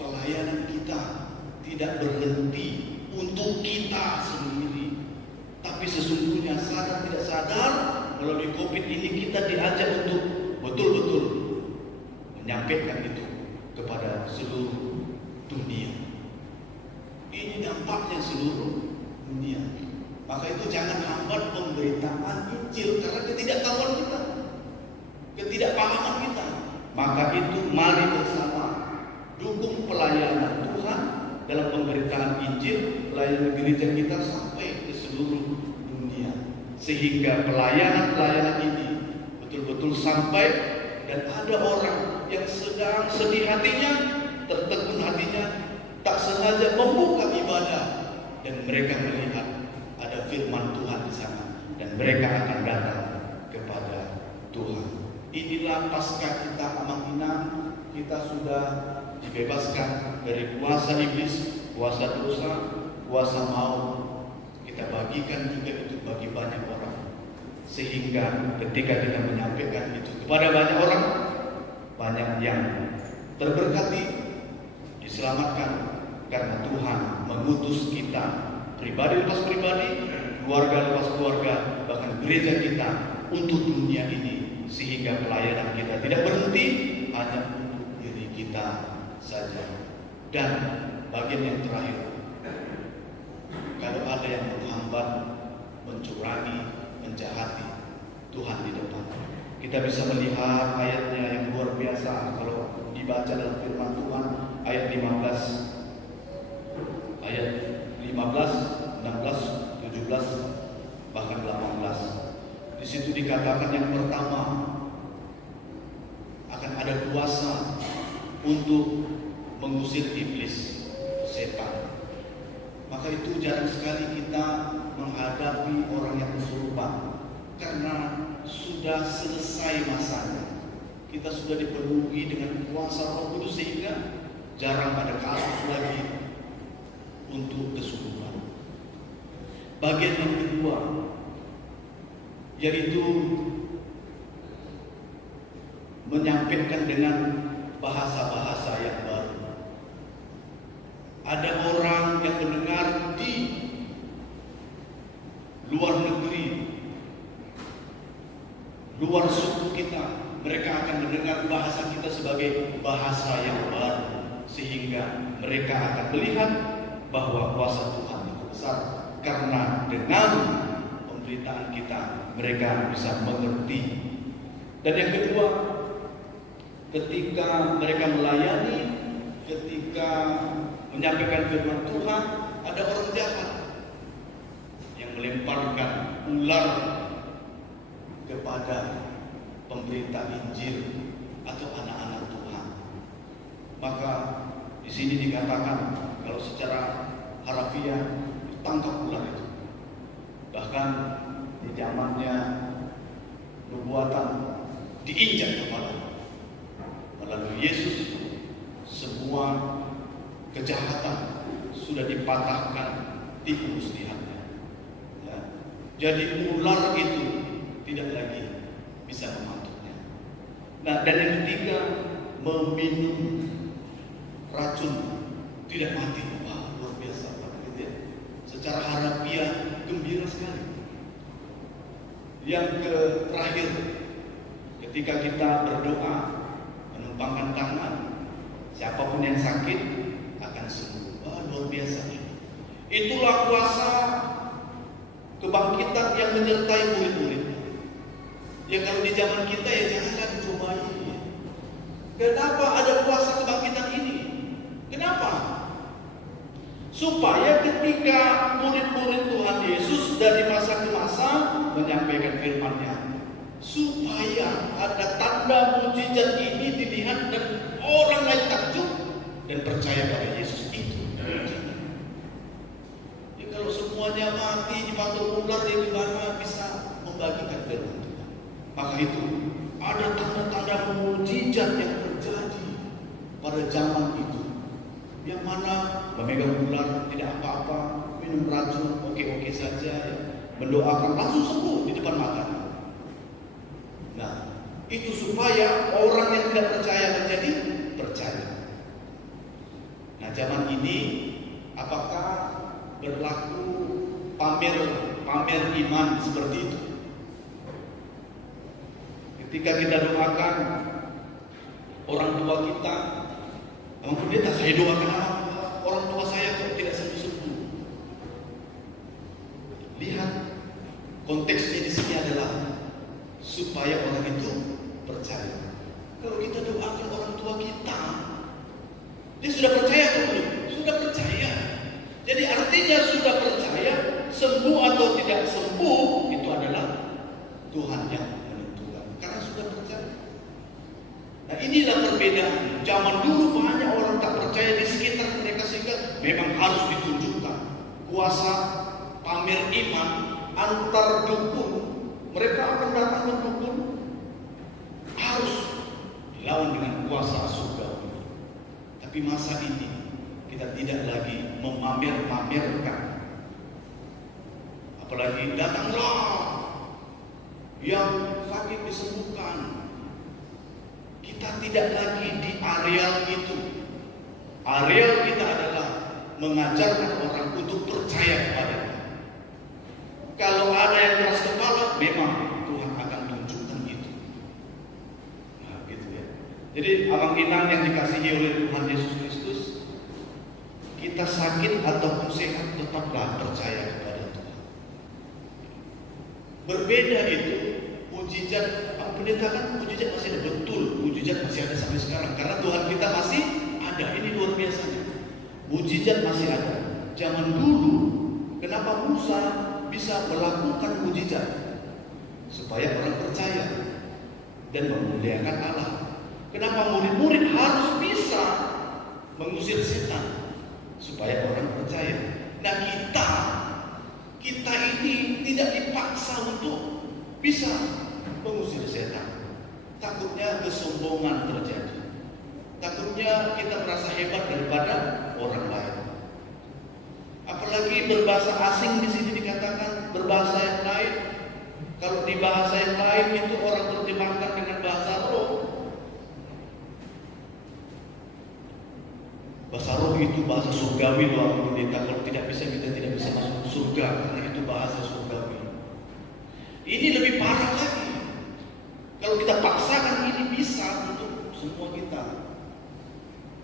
pelayanan kita tidak berhenti untuk kita sendiri, tapi sesungguhnya sadar tidak sadar melalui COVID ini kita diajak untuk betul-betul menyampaikan itu kepada seluruh dunia. Ini dampaknya seluruh dunia. Maka itu jangan hambat pemberitaan Injil karena ketidaktahuan kita, ketidakpahaman kita. Maka itu mari bersama dukung pelayanan Tuhan dalam pemberitaan Injil, pelayanan gereja kita sampai ke seluruh dunia, sehingga pelayanan ini betul-betul sampai dan ada orang yang sedang sedih hatinya, tertegun hatinya, tak sengaja membuka ibadah dan mereka melihat ada firman Tuhan di sana dan mereka akan datang kepada Tuhan. Inilah pasca kita Amang Inang, kita sudah dibebaskan dari kuasa iblis, kuasa dosa, kuasa maut. Kita bagikan juga itu bagi banyak orang, sehingga ketika kita menyampaikan itu kepada banyak orang, banyak yang terberkati, diselamatkan karena Tuhan mengutus kita pribadi lepas pribadi, keluarga lepas keluarga, bahkan gereja kita untuk dunia ini, sehingga pelayanan kita tidak berhenti hanya untuk diri kita saja. Dan bagian yang terakhir, kalau ada yang menghambat, mencurangi, menjahati Tuhan di depan, kita bisa melihat ayatnya yang luar biasa kalau dibaca dalam firman Tuhan, ayat 15, 16, 17, bahkan 18. Di situ dikatakan yang pertama akan ada kuasa untuk mengusir iblis, setan. Maka itu jarang sekali kita menghadapi orang yang kesurupan karena sudah selesai masanya. Kita sudah dipenuhi dengan kuasa Roh Kudus sehingga jarang ada kasus lagi untuk kesurupan. Bagian yang kedua yaitu menyampaikan dengan bahasa-bahasa yang baru. Ada orang yang mendengar di luar negeri, luar suku kita, mereka akan mendengar bahasa kita sebagai bahasa yang baru, sehingga mereka akan melihat bahwa kuasa Tuhan itu besar. Karena dengan pemberitaan kita, mereka bisa mengerti. Dan yang kedua, ketika mereka melayani, ketika menyampaikan firman Tuhan, ada orang jahat yang melemparkan ular kepada pemberita Injil atau anak-anak Tuhan. Maka di sini dikatakan kalau secara harafiah tangkap ular itu. Bahkan di zamannya nubuatan diinjak kepala. Melalui Yesus semua kejahatan sudah dipatahkan, tipu muslihatnya. Ya. Jadi ular itu tidak lagi bisa mematuknya. Nah, dan yang ketiga, meminum racun tidak mati. Wah, luar biasa gitu ya. Secara harafiah gembira sekali. Yang terakhir, ketika kita berdoa, menumpangkan tangan, siapapun yang sakit akan sembuh. Wah, luar biasa. Itulah kuasa kebangkitan yang menyertai murid-murid. Ya kalau di zaman kita ya janganlah dicobai. Kenapa ada kuasa kebangkitan ini? Kenapa? Supaya ketika murid-murid Tuhan Yesus dari masa ke masa menyampaikan firman-Nya, supaya ada tanda mujizat ini dilihat dan orang lain takjub dan percaya pada Yesus itu. Ya kalau semuanya mati dimatuk ular, ya gimana bisa membagikan firman Tuhan? Maka itu ada tanda-tanda mujizat yang terjadi pada zaman itu. Yang mana memegang ular tidak apa-apa, minum racun oke-oke saja, ya. Mendoakan langsung sembuh di depan mata. Nah, itu supaya orang yang tidak percaya menjadi percaya. Nah, zaman ini apakah berlaku pamer iman seperti itu? Ketika kita doakan orang tua kita, emang pendeta saya doakan orang tua saya kok tidak sembuh-sembuh. Lihat konteksnya di sini adalah supaya orang itu percaya. Kalau kita doakan orang tua kita, dia sudah percaya atau belum? Sudah percaya. Jadi artinya sudah percaya, sembuh atau tidak sembuh itu adalah Tuhan yang menentukan. Karena sudah percaya. Nah, inilah perbedaan. Zaman dulu banyak orang tak percaya di sekitar mereka sehingga memang harus ditunjukkan kuasa pamer iman antar dukun. Mereka akan datang ke dukun, harus dilawan dengan kuasa surga. Tapi masa ini kita tidak lagi memamer-mamerkan. Apalagi datanglah yang sakit disembuhkan. Kita tidak lagi di areal itu. Areal kita adalah mengajarkan orang untuk percaya kepada Dia. Kalau ada yang keras kepala, memang Tuhan akan tunjukkan itu. Nah, gitu ya. Jadi abang inang yang dikasihi oleh Tuhan Yesus Kristus, kita sakit ataupun sehat tetaplah percaya kepada Tuhan. Berbeda itu mujizat. Pendeta kan mujizat masih ada, betul, mujizat masih ada sampai sekarang karena Tuhan kita masih ada. Ini luar biasanya. Mujizat masih ada. Zaman dulu, kenapa Musa bisa melakukan mujizat? Supaya orang percaya dan memuliakan Allah. Kenapa murid-murid harus bisa mengusir setan? Supaya orang percaya. Nah, kita ini tidak dipaksa untuk bisa mengusir setan. Takutnya kesombongan terjadi. Takutnya kita merasa hebat daripada orang lain. Apalagi berbahasa asing di sini dikatakan berbahasa yang lain. Kalau di bahasa yang lain itu orang terjemahkan dengan bahasa roh. Bahasa roh itu bahasa surgawi loh. Kalau tidak bisa, kita tidak bisa masuk surga karena itu bahasa surgawi. Ini lebih parah lagi. Kalau kita paksakan ini bisa untuk semua kita,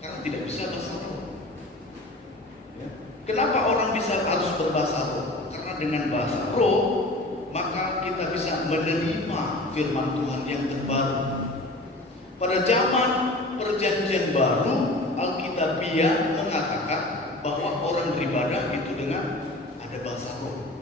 karena tidak bisa bahasa roh. Ya. Kenapa orang bisa harus berbahasa roh? Karena dengan bahasa roh maka kita bisa menerima firman Tuhan yang terbaru. Pada zaman perjanjian baru, Alkitabiah mengatakan bahwa orang beribadah itu dengan ada bahasa roh.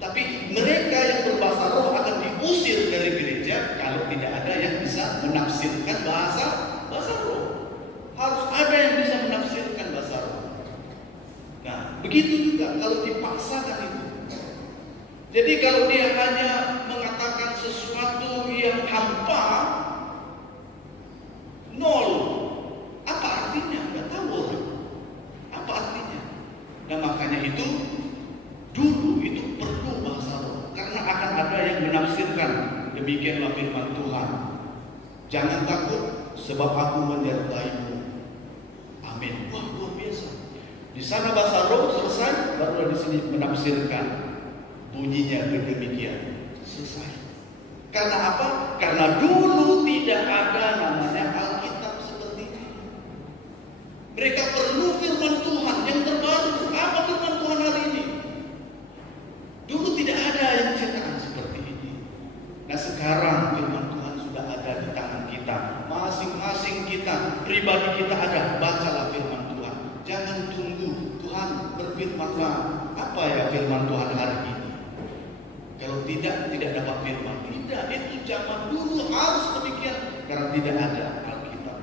Tapi mereka yang berbahasa roh akan diusir dari gereja kalau tidak ada yang bisa menafsirkan bahasa roh. Harus ada yang bisa menafsirkan bahasa roh. Nah, begitu juga kalau dipaksakan itu. Jadi kalau dia hanya mengatakan sesuatu yang hampa, nol. Apa artinya? Nggak tahu orang. Apa artinya? Nah makanya itu dulu itu perlu bahasa roh, karena akan ada yang menafsirkan demikianlah firman Tuhan. Jangan takut, sebab aku menyertaimu. Amin. Wah, luar biasa. Di sana bahasa roh selesai, baru di sini menafsirkan. Bunyinya demikian. Selesai. Karena apa? Karena dulu tidak ada namanya Alkitab seperti ini. Mereka perlu firman Tuhan yang terbaru. Apa firman Tuhan hari ini? Dulu tidak ada yang cetakan seperti ini. Nah sekarang firman Tuhan sudah ada di tangan kita. Masing-masing kita, pribadi kita ada. Bacalah firman Tuhan. Jangan tunggu Tuhan berfirmanlah. Apa ya firman Tuhan hari ini? Kalau tidak dapat firman. Tidak, itu zaman dulu harus demikian. Karena tidak ada Alkitab.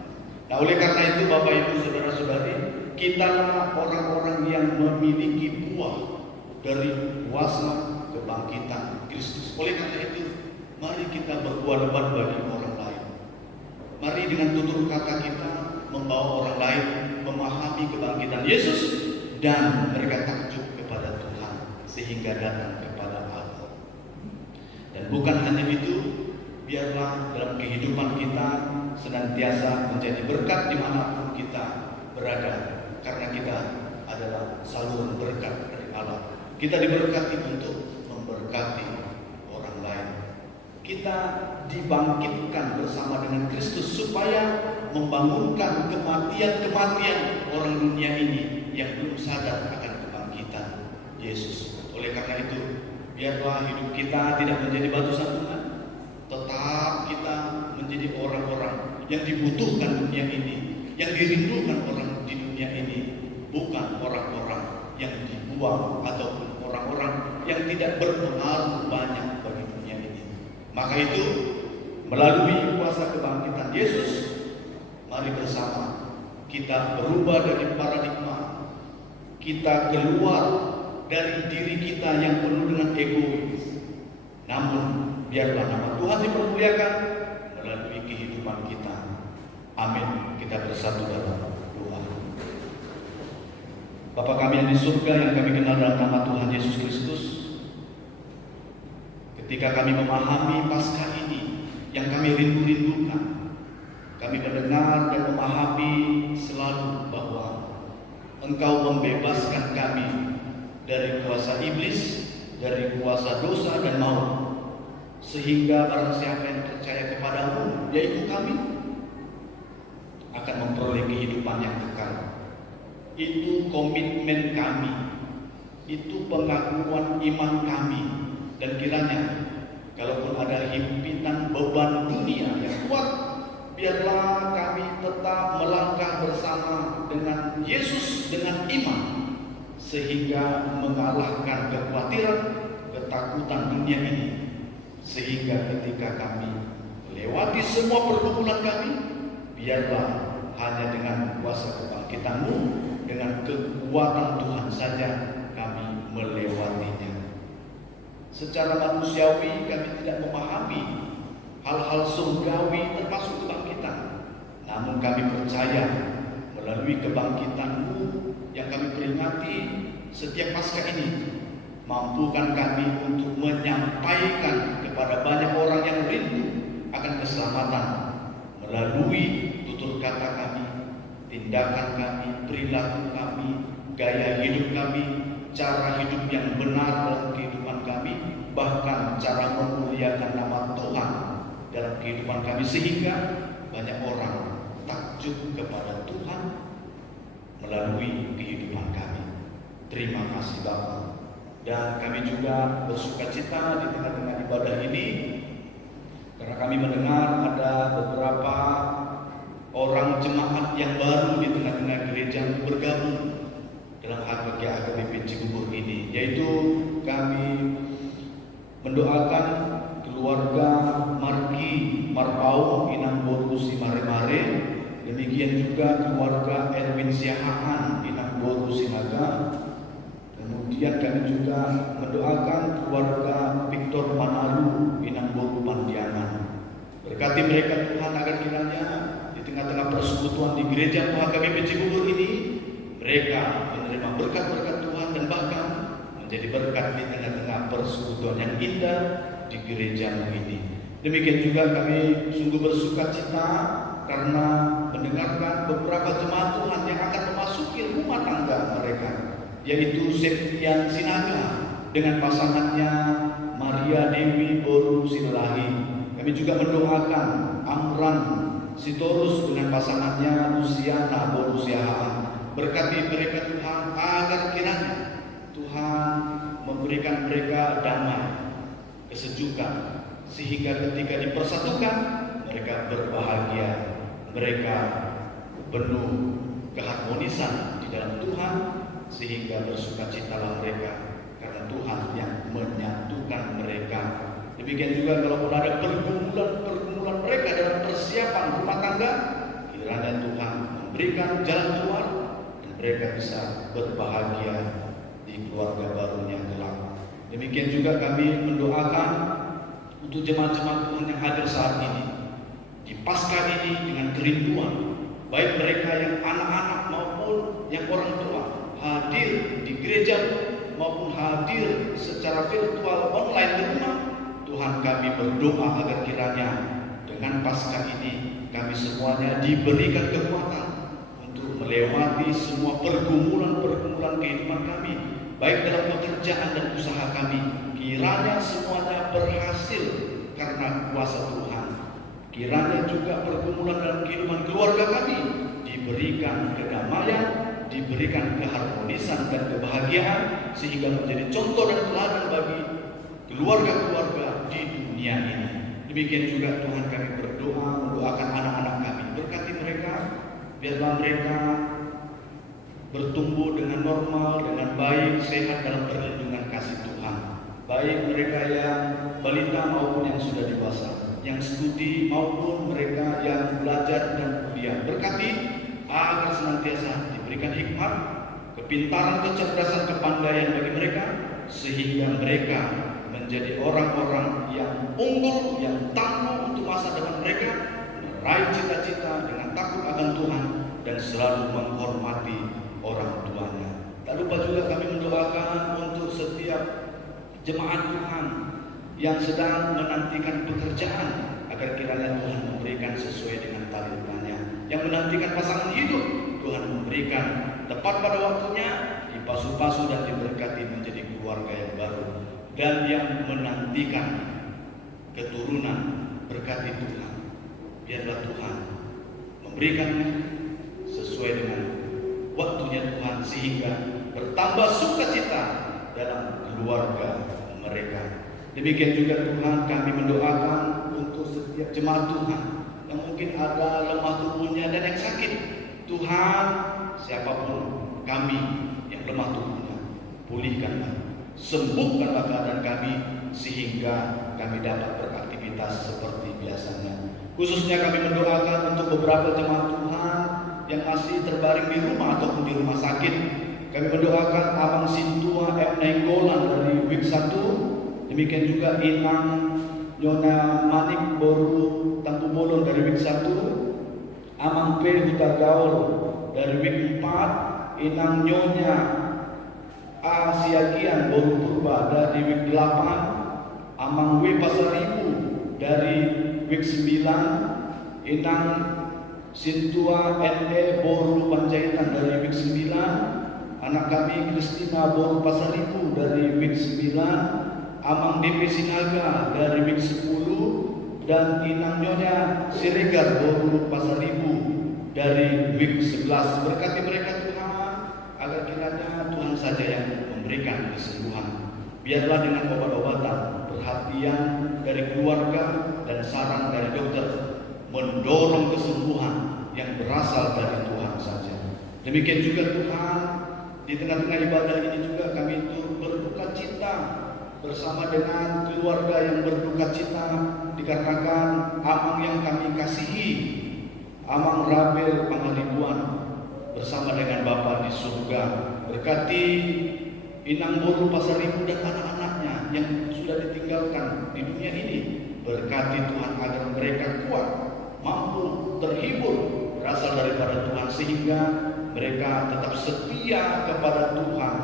Nah oleh karena itu Bapak Ibu Saudara-saudari, kitalah orang-orang yang memiliki buah dari kuasa kebangkitan Kristus. Oleh karena itu, mari kita berbuat lebat bagi orang lain. Mari dengan tutur kata kita membawa orang lain memahami kebangkitan Yesus dan mereka takjub kepada Tuhan sehingga datang kepada Allah. Dan bukan hanya itu, biarlah dalam kehidupan kita senantiasa menjadi berkat dimanapun kita berada, karena kita adalah saluran berkat dari Allah. Kita diberkati untuk memberkati orang lain. Kita dibangkitkan bersama dengan Kristus supaya membangunkan kematian-kematian orang dunia ini yang belum sadar akan kebangkitan Yesus. Oleh karena itu, biarlah hidup kita tidak menjadi batu sandungan. Tetap kita menjadi orang-orang yang dibutuhkan dunia ini, yang dirindukan orang di dunia ini, bukan orang-orang yang dibuang ataupun orang-orang yang tidak berpengaruh banyak bagi dunia ini. Maka itu, melalui kuasa kebangkitan Yesus, mari bersama kita berubah dari paradigma, kita keluar dari diri kita yang penuh dengan egois. Namun, biarlah nama Tuhan dipermuliakan melalui kehidupan kita. Amin. Kita bersatu dalam doa. Bapa kami yang di surga, yang kami kenal dalam nama Tuhan Yesus Kristus, ketika kami memahami Paskah ini yang kami rindu-rindukan, kami mendengar dan memahami selalu bahwa Engkau membebaskan kami dari kuasa iblis, dari kuasa dosa dan maut, sehingga barang siapa yang percaya kepadamu, yaitu kami, akan memperoleh kehidupan yang kekal. Itu komitmen kami, itu pengakuan iman kami. Dan kiranya kalaupun ada himpitan beban dunia yang kuat, biarlah kami tetap melangkah bersama dengan Yesus dengan iman, sehingga mengalahkan kekhawatiran, ketakutan dunia ini, sehingga ketika kami melewati semua pergumulan kami, biarlah hanya dengan kuasa kebangkitan-Mu, dengan kekuatan Tuhan saja kami melewatinya. Secara manusiawi kami tidak memahami hal-hal surgawi termasuk kebangkitan. Namun kami percaya melalui kebangkitan-Mu yang kami peringati setiap Paskah ini, mampukan kami untuk menyampaikan kepada banyak orang yang rindu akan keselamatan melalui tutur kata kami, tindakan kami, perilaku kami, gaya hidup kami, cara hidup yang benar dalam kehidupan kami, bahkan cara memuliakan nama Tuhan dalam kehidupan kami, sehingga banyak orang takjub kepada Tuhan melalui kehidupan kami. Terima kasih Bapa. Dan kami juga bersukacita di tengah-tengah ibadah ini, karena kami mendengar ada beberapa orang jemaat yang baru di tengah-tengah gereja bergabung dalam HKBP Cibubur ini, yaitu kami mendoakan keluarga Marki Marpau Inang Boru Simare-Mare, demikian juga keluarga Erwin Siahaan Inang Boru Sinaga, Kemudian kami juga mendoakan keluarga Victor Manalu Inang Boru Pandiangan. Berkati mereka Tuhan agar kiranya di tengah-tengah persekutuan di gereja Tuhan kami Cibubur ini, mereka menerima berkat-berkat Tuhan dan bahkan menjadi berkat di tengah-tengah persekutuan yang indah di gereja ini. Demikian juga kami sungguh bersuka cita karena mendengarkan beberapa jemaat Tuhan yang akan memasuki rumah tangga mereka, yaitu Septian Sinaga dengan pasangannya Maria Dewi Boru Sinelahi. Kami juga mendoakan Amran Sitorus dengan pasangannya Luciana Boru Siahaan. Berkati mereka Tuhan agar kiranya Tuhan memberikan mereka damai, kesejukan, sehingga ketika dipersatukan mereka berbahagia, mereka penuh keharmonisan di dalam Tuhan, sehingga bersukacitalah mereka karena Tuhan yang menyatukan mereka. Demikian juga kalaupun ada pergumulan mereka dalam persiapan rumah tangga, kiranya Tuhan memberikan jalan keluar dan mereka bisa berbahagia di keluarga barunya kelak. Demikian juga kami mendoakan untuk jemaat-jemaat Tuhan yang hadir saat ini di Paskah ini dengan kerinduan, baik mereka yang anak-anak maupun yang orang tua hadir di gereja maupun hadir secara virtual online di rumah. Tuhan, kami berdoa agar kiranya dengan Paskah ini kami semuanya diberikan kekuatan untuk melewati semua pergumulan kehidupan kami, baik dalam pekerjaan dan usaha kami. Kiranya semuanya berhasil karena kuasa Tuhan. Kiranya juga pergumulan dalam kehidupan keluarga kami diberikan kedamaian, diberikan keharmonisan dan kebahagiaan, sehingga menjadi contoh dan teladan bagi keluarga-keluarga di dunia ini. Demikian juga Tuhan, kami berdoa mendoakan anak-anak kami. Berkati mereka, biarlah mereka bertumbuh dengan normal, dengan baik, sehat dalam perlindungan kasih Tuhan. Baik mereka yang balita maupun yang sudah dewasa, yang studi maupun mereka yang belajar dan kuliah. Berkati agar senantiasa diberikan hikmat, kepintaran, kecerdasan, kepandaian bagi mereka, sehingga mereka menjadi orang-orang yang unggul, yang tangguh untuk masa depan mereka, meraih cita-cita dengan takut akan Tuhan dan selalu menghormati orang tuanya. Tak lupa juga kami mendoakan untuk setiap jemaat Tuhan yang sedang menantikan pekerjaan, agar kiranya Tuhan memberikan sesuai dengan talentanya. Yang menantikan pasangan hidup, Tuhan memberikan tepat pada waktunya, dipasu-pasu dan diberkati menjadi keluarga yang baru. Dan yang menantikan keturunan, berkati Tuhan, biarlah Tuhan memberikannya sesuai dengan waktunya Tuhan, sehingga bertambah sukacita dalam keluarga mereka. Demikian juga Tuhan, kami mendoakan untuk setiap jemaat Tuhan yang mungkin ada lemah tubuhnya dan yang sakit. Tuhan, siapapun kami yang lemah tubuhnya, pulihkanlah, sembuhkanlah keadaan kami, sehingga kami dapat beraktivitas seperti biasanya. Khususnya kami mendoakan untuk beberapa jemaat Tuhan yang masih terbaring di rumah ataupun di rumah sakit. Kami mendoakan Abang Sintua M. Nainggolan dari WIK 1, demikian juga Inang Nyonya Manik Boru Tampu Bolon dari WIK 1, Amang P. Huta Gaul dari WIK 4, Inang Nyonya A. Siagian Boru Purba dari WIK 8, Amang W. Pasaribu dari WIK 9, Inang Sintua N.E. Boru Panjaitan dari WIK 9, anak kami Kristina Boru Pasaribu dari WIK 9, Amang DP Sinaga dari WIK 10, dan Inang Nyonya Siregar Boru Pasaribu dari WIK 11. Berkati mereka Tuhan, agar kiranya Tuhan saja yang memberikan kesembuhan. Biarlah dengan obat-obatan, perhatian dari keluarga dan saran dari dokter mendorong kesembuhan yang berasal dari Tuhan saja. Demikian juga Tuhan, di tengah-tengah ibadah ini juga kami turut berduka cita bersama dengan keluarga yang berduka cita dikarenakan Amang yang kami kasihi, Amang Rabel Pangaribuan, bersama dengan Bapa di surga. Berkati Inang Boru Pasaribu dan anak-anaknya yang sudah ditinggalkan di dunia ini. Berkati Tuhan agar mereka kuat, mampu, terhibur berasal daripada Tuhan, sehingga mereka tetap setia kepada Tuhan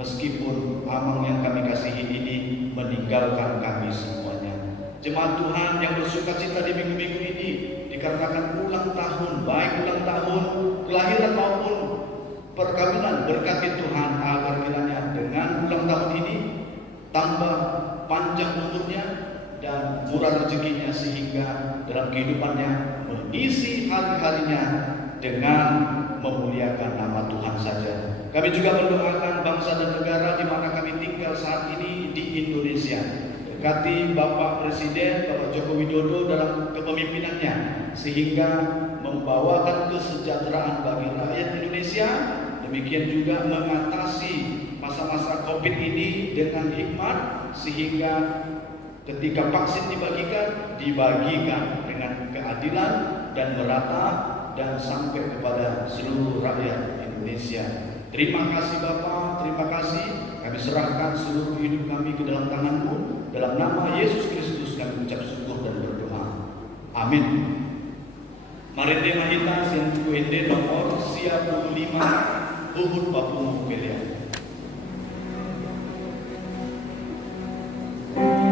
meskipun Amang yang kami kasihi ini meninggalkan kami semuanya. Jemaat Tuhan yang bersukacita di minggu-minggu ini dikarenakan ulang tahun, baik ulang tahun kelahiran maupun perkawinan, berkati Tuhan agar kiranya dengan ulang tahun ini tambah panjang umurnya dan murah rezekinya, sehingga dalam kehidupannya mengisi hari-harinya dengan memuliakan nama Tuhan saja. Kami juga mendoakan bangsa dan negara di mana kami tinggal saat ini di Indonesia. Berkati Bapak Presiden, Bapak Joko Widodo dalam kepemimpinannya, sehingga membawakan kesejahteraan bagi rakyat Indonesia. Demikian juga mengatasi masa-masa COVID ini dengan hikmat, sehingga ketika vaksin dibagikan dengan keadilan dan merata dan sampai kepada seluruh rakyat Indonesia. Terima kasih Bapak, terima kasih. Kami serahkan seluruh hidup kami ke dalam tangan-Mu. Dalam nama Yesus Kristus kami ucap syukur dan berdoa. Amin. Mari tema kita yang kuende nomor 55 Uhud Papu Pilihan. Amin.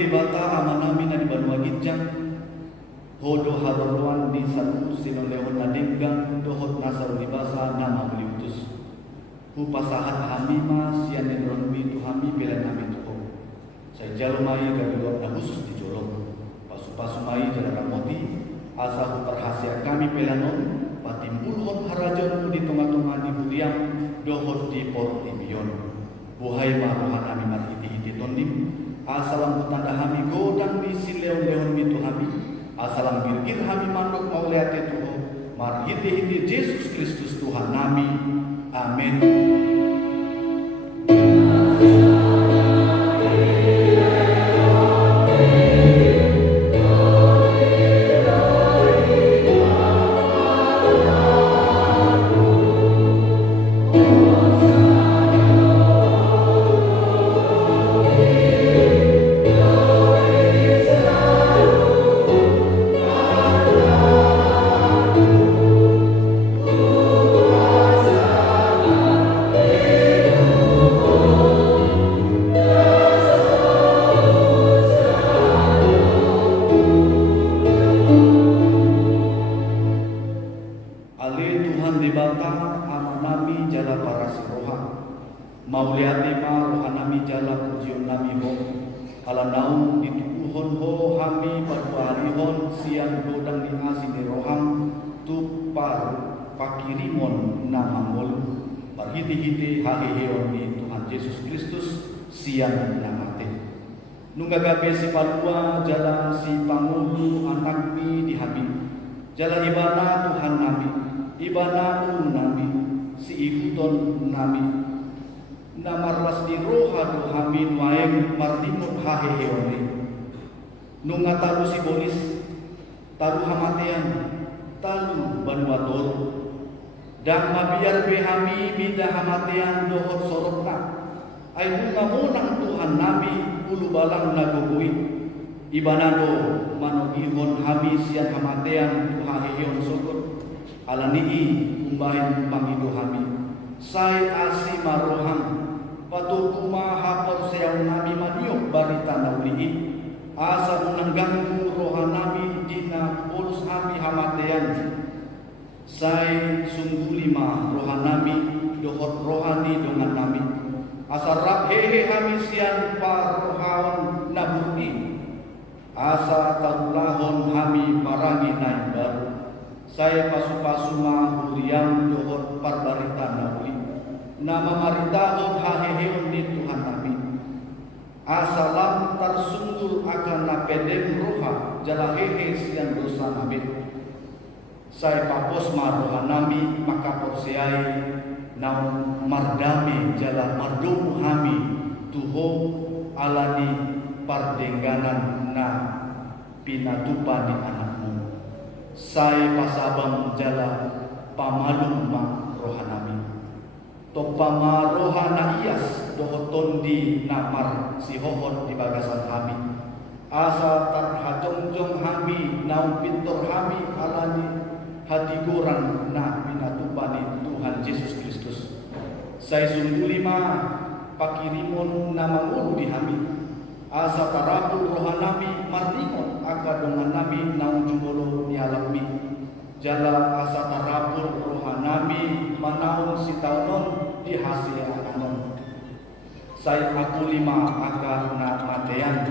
di bata amanami na di Banua Gijang, hodo haruluan di satu sinolehon na dinggang, dohot nasar di basa nama meliutus. Hupasahat hamima sian enronmi tuhami bela nami tuho. Saya jalumai gabiluan na khusus di jolong. Pasu-pasu mai jalan ramoti, asa perhasia kami pelanon, patimbulhon harajonmu di tengah-tengah di budiam, dohot di porot imion. Buhai maruhan kami marhiti-hiti tondim, asalam tanda hami godang di sileon-leon mitu hami, asalam birgir hami mandok mauliate tuho, marhiti-hiti Yesus Kristus Tuhan nami. Amin. Mauliati ma rohanami jala pujion nami ho, ala naung ditukuhon ho hami paduarihon siang godang ni asin di roham tu pakirimon nama molu parhiti-hiti hahiheon di Tuhan Yesus Kristus siang namate. Nunggagabe si padua jala si pangulu anak mi dihami, jala ibana Tuhan nami, ibana nami, si ibuton nami. Namarlas di roha dohamin waeng martimut haheheone. Nunga talu si bonis, talu hamatean, talu banuator. Dan mabiar behami bida hamatean dohot sorokna. Ay bunga monang Tuhan nami ulu balang nagugui. Ibanado manogihon hami sian hamatean tu haheheon sokot. Alanii umbahin pangido hami. Sai asi marohang. Patukuma hapon sayang nami maniok barita naulihi. Asa menangganggu roha nami dina polus hami hamatean. Sai sungguh lima roha nami dohot rohani dengan nami. Asa rak hehe hami sian parohaon naburi. Asa taulahon hami parangi naik baru. Saya pasu-pasuma huriam dohot parbarita nauli. Nama maritahon haheheon di Tuhan nami. Asalam tersunggul akan napedem roha jala hehe sian dosa nabi. Saya papos maroha nami maka porsiai naun mardame jala mardomu hami tuho alani pardengganan na pinatupa di anakmu. Saya pasabang jala pamalum ma roha nami. Topama roha na ias dohoton di namar si hohon di bagasan hami. Asa tarhajongjong hami naun pintor hami alani hati gorang na pinatupani Tuhan Yesus Kristus. Saya sungguh lima pakirimon nama ulu di hami. Asa tarabul roha nami martimon akadongan nami naun jumolo nialami. Jala asa tarabul roha nami manaun sitaunon di hasil akanon. Saya aku lima akar na matean,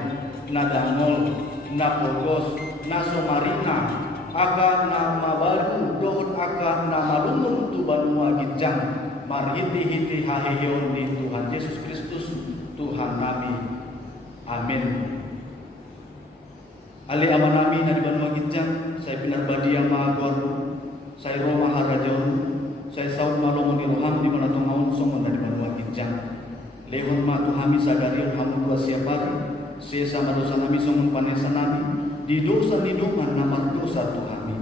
na dangol, na pogos, na somarina, akar na mabalu, dohon akar na malumum tu Banua Gijang, marhiti-hiti haheheon di Tuhan Yesus Kristus, Tuhan nami. Amin. Ali aman nami na di Banua Gijang, saya benar badia magor, saya Roma harajon. Saya saud malongo di roham di mana tongaun songon dari Banua Gijang. Lehon matu hami sagarion hamu dua siapari. Sesa madosa nami songon panesa nami. Di dosa nidungan namar dosa tu hami.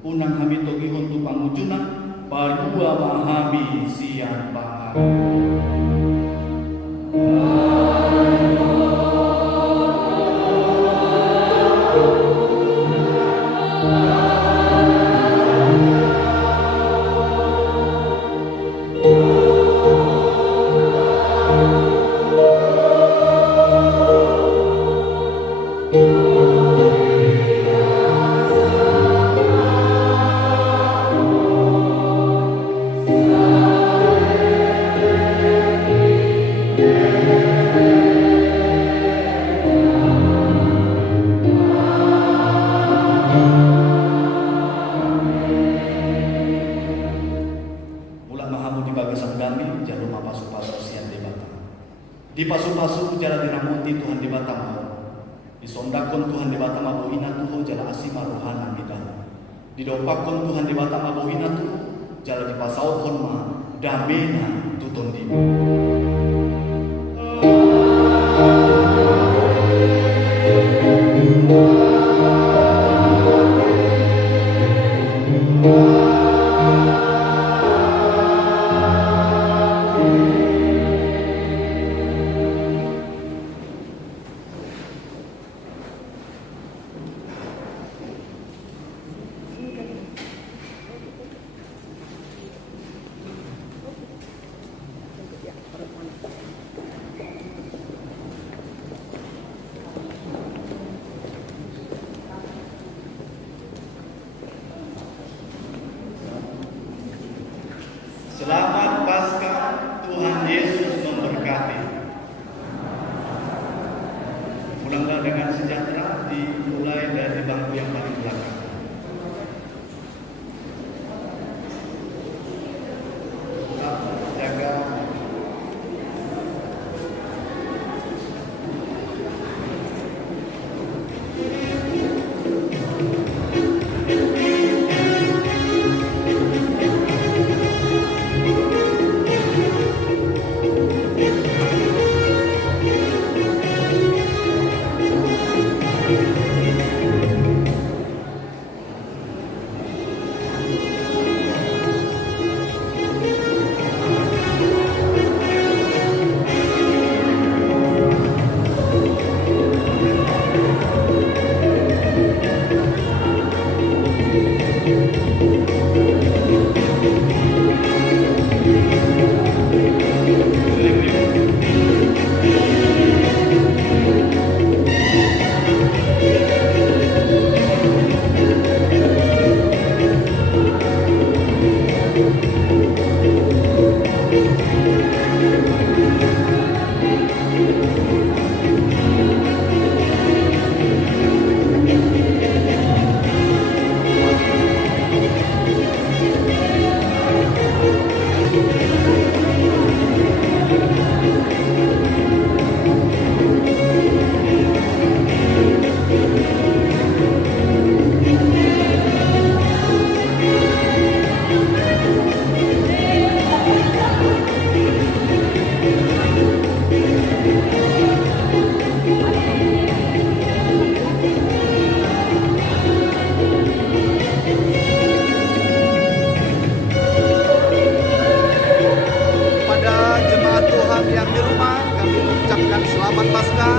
Unang hami togihon tu pangujunan. Padua mahami siang bahar. Tuhan di Batama. Isondakon Tuhan di Batama bohina tuho jala asima rohana kita. Didopakon Tuhan di Batama bohina tuho jala dipasaukon ma damena tuton di. Selamat Paskah, Tuhan Yesus memberkati. Pulanglah dengan sejahtera, dimulai dari bangku yang paling belakang. Tetap jaga Pada jemaat Tuhan yang di rumah, kami mengucapkan selamat Paskah.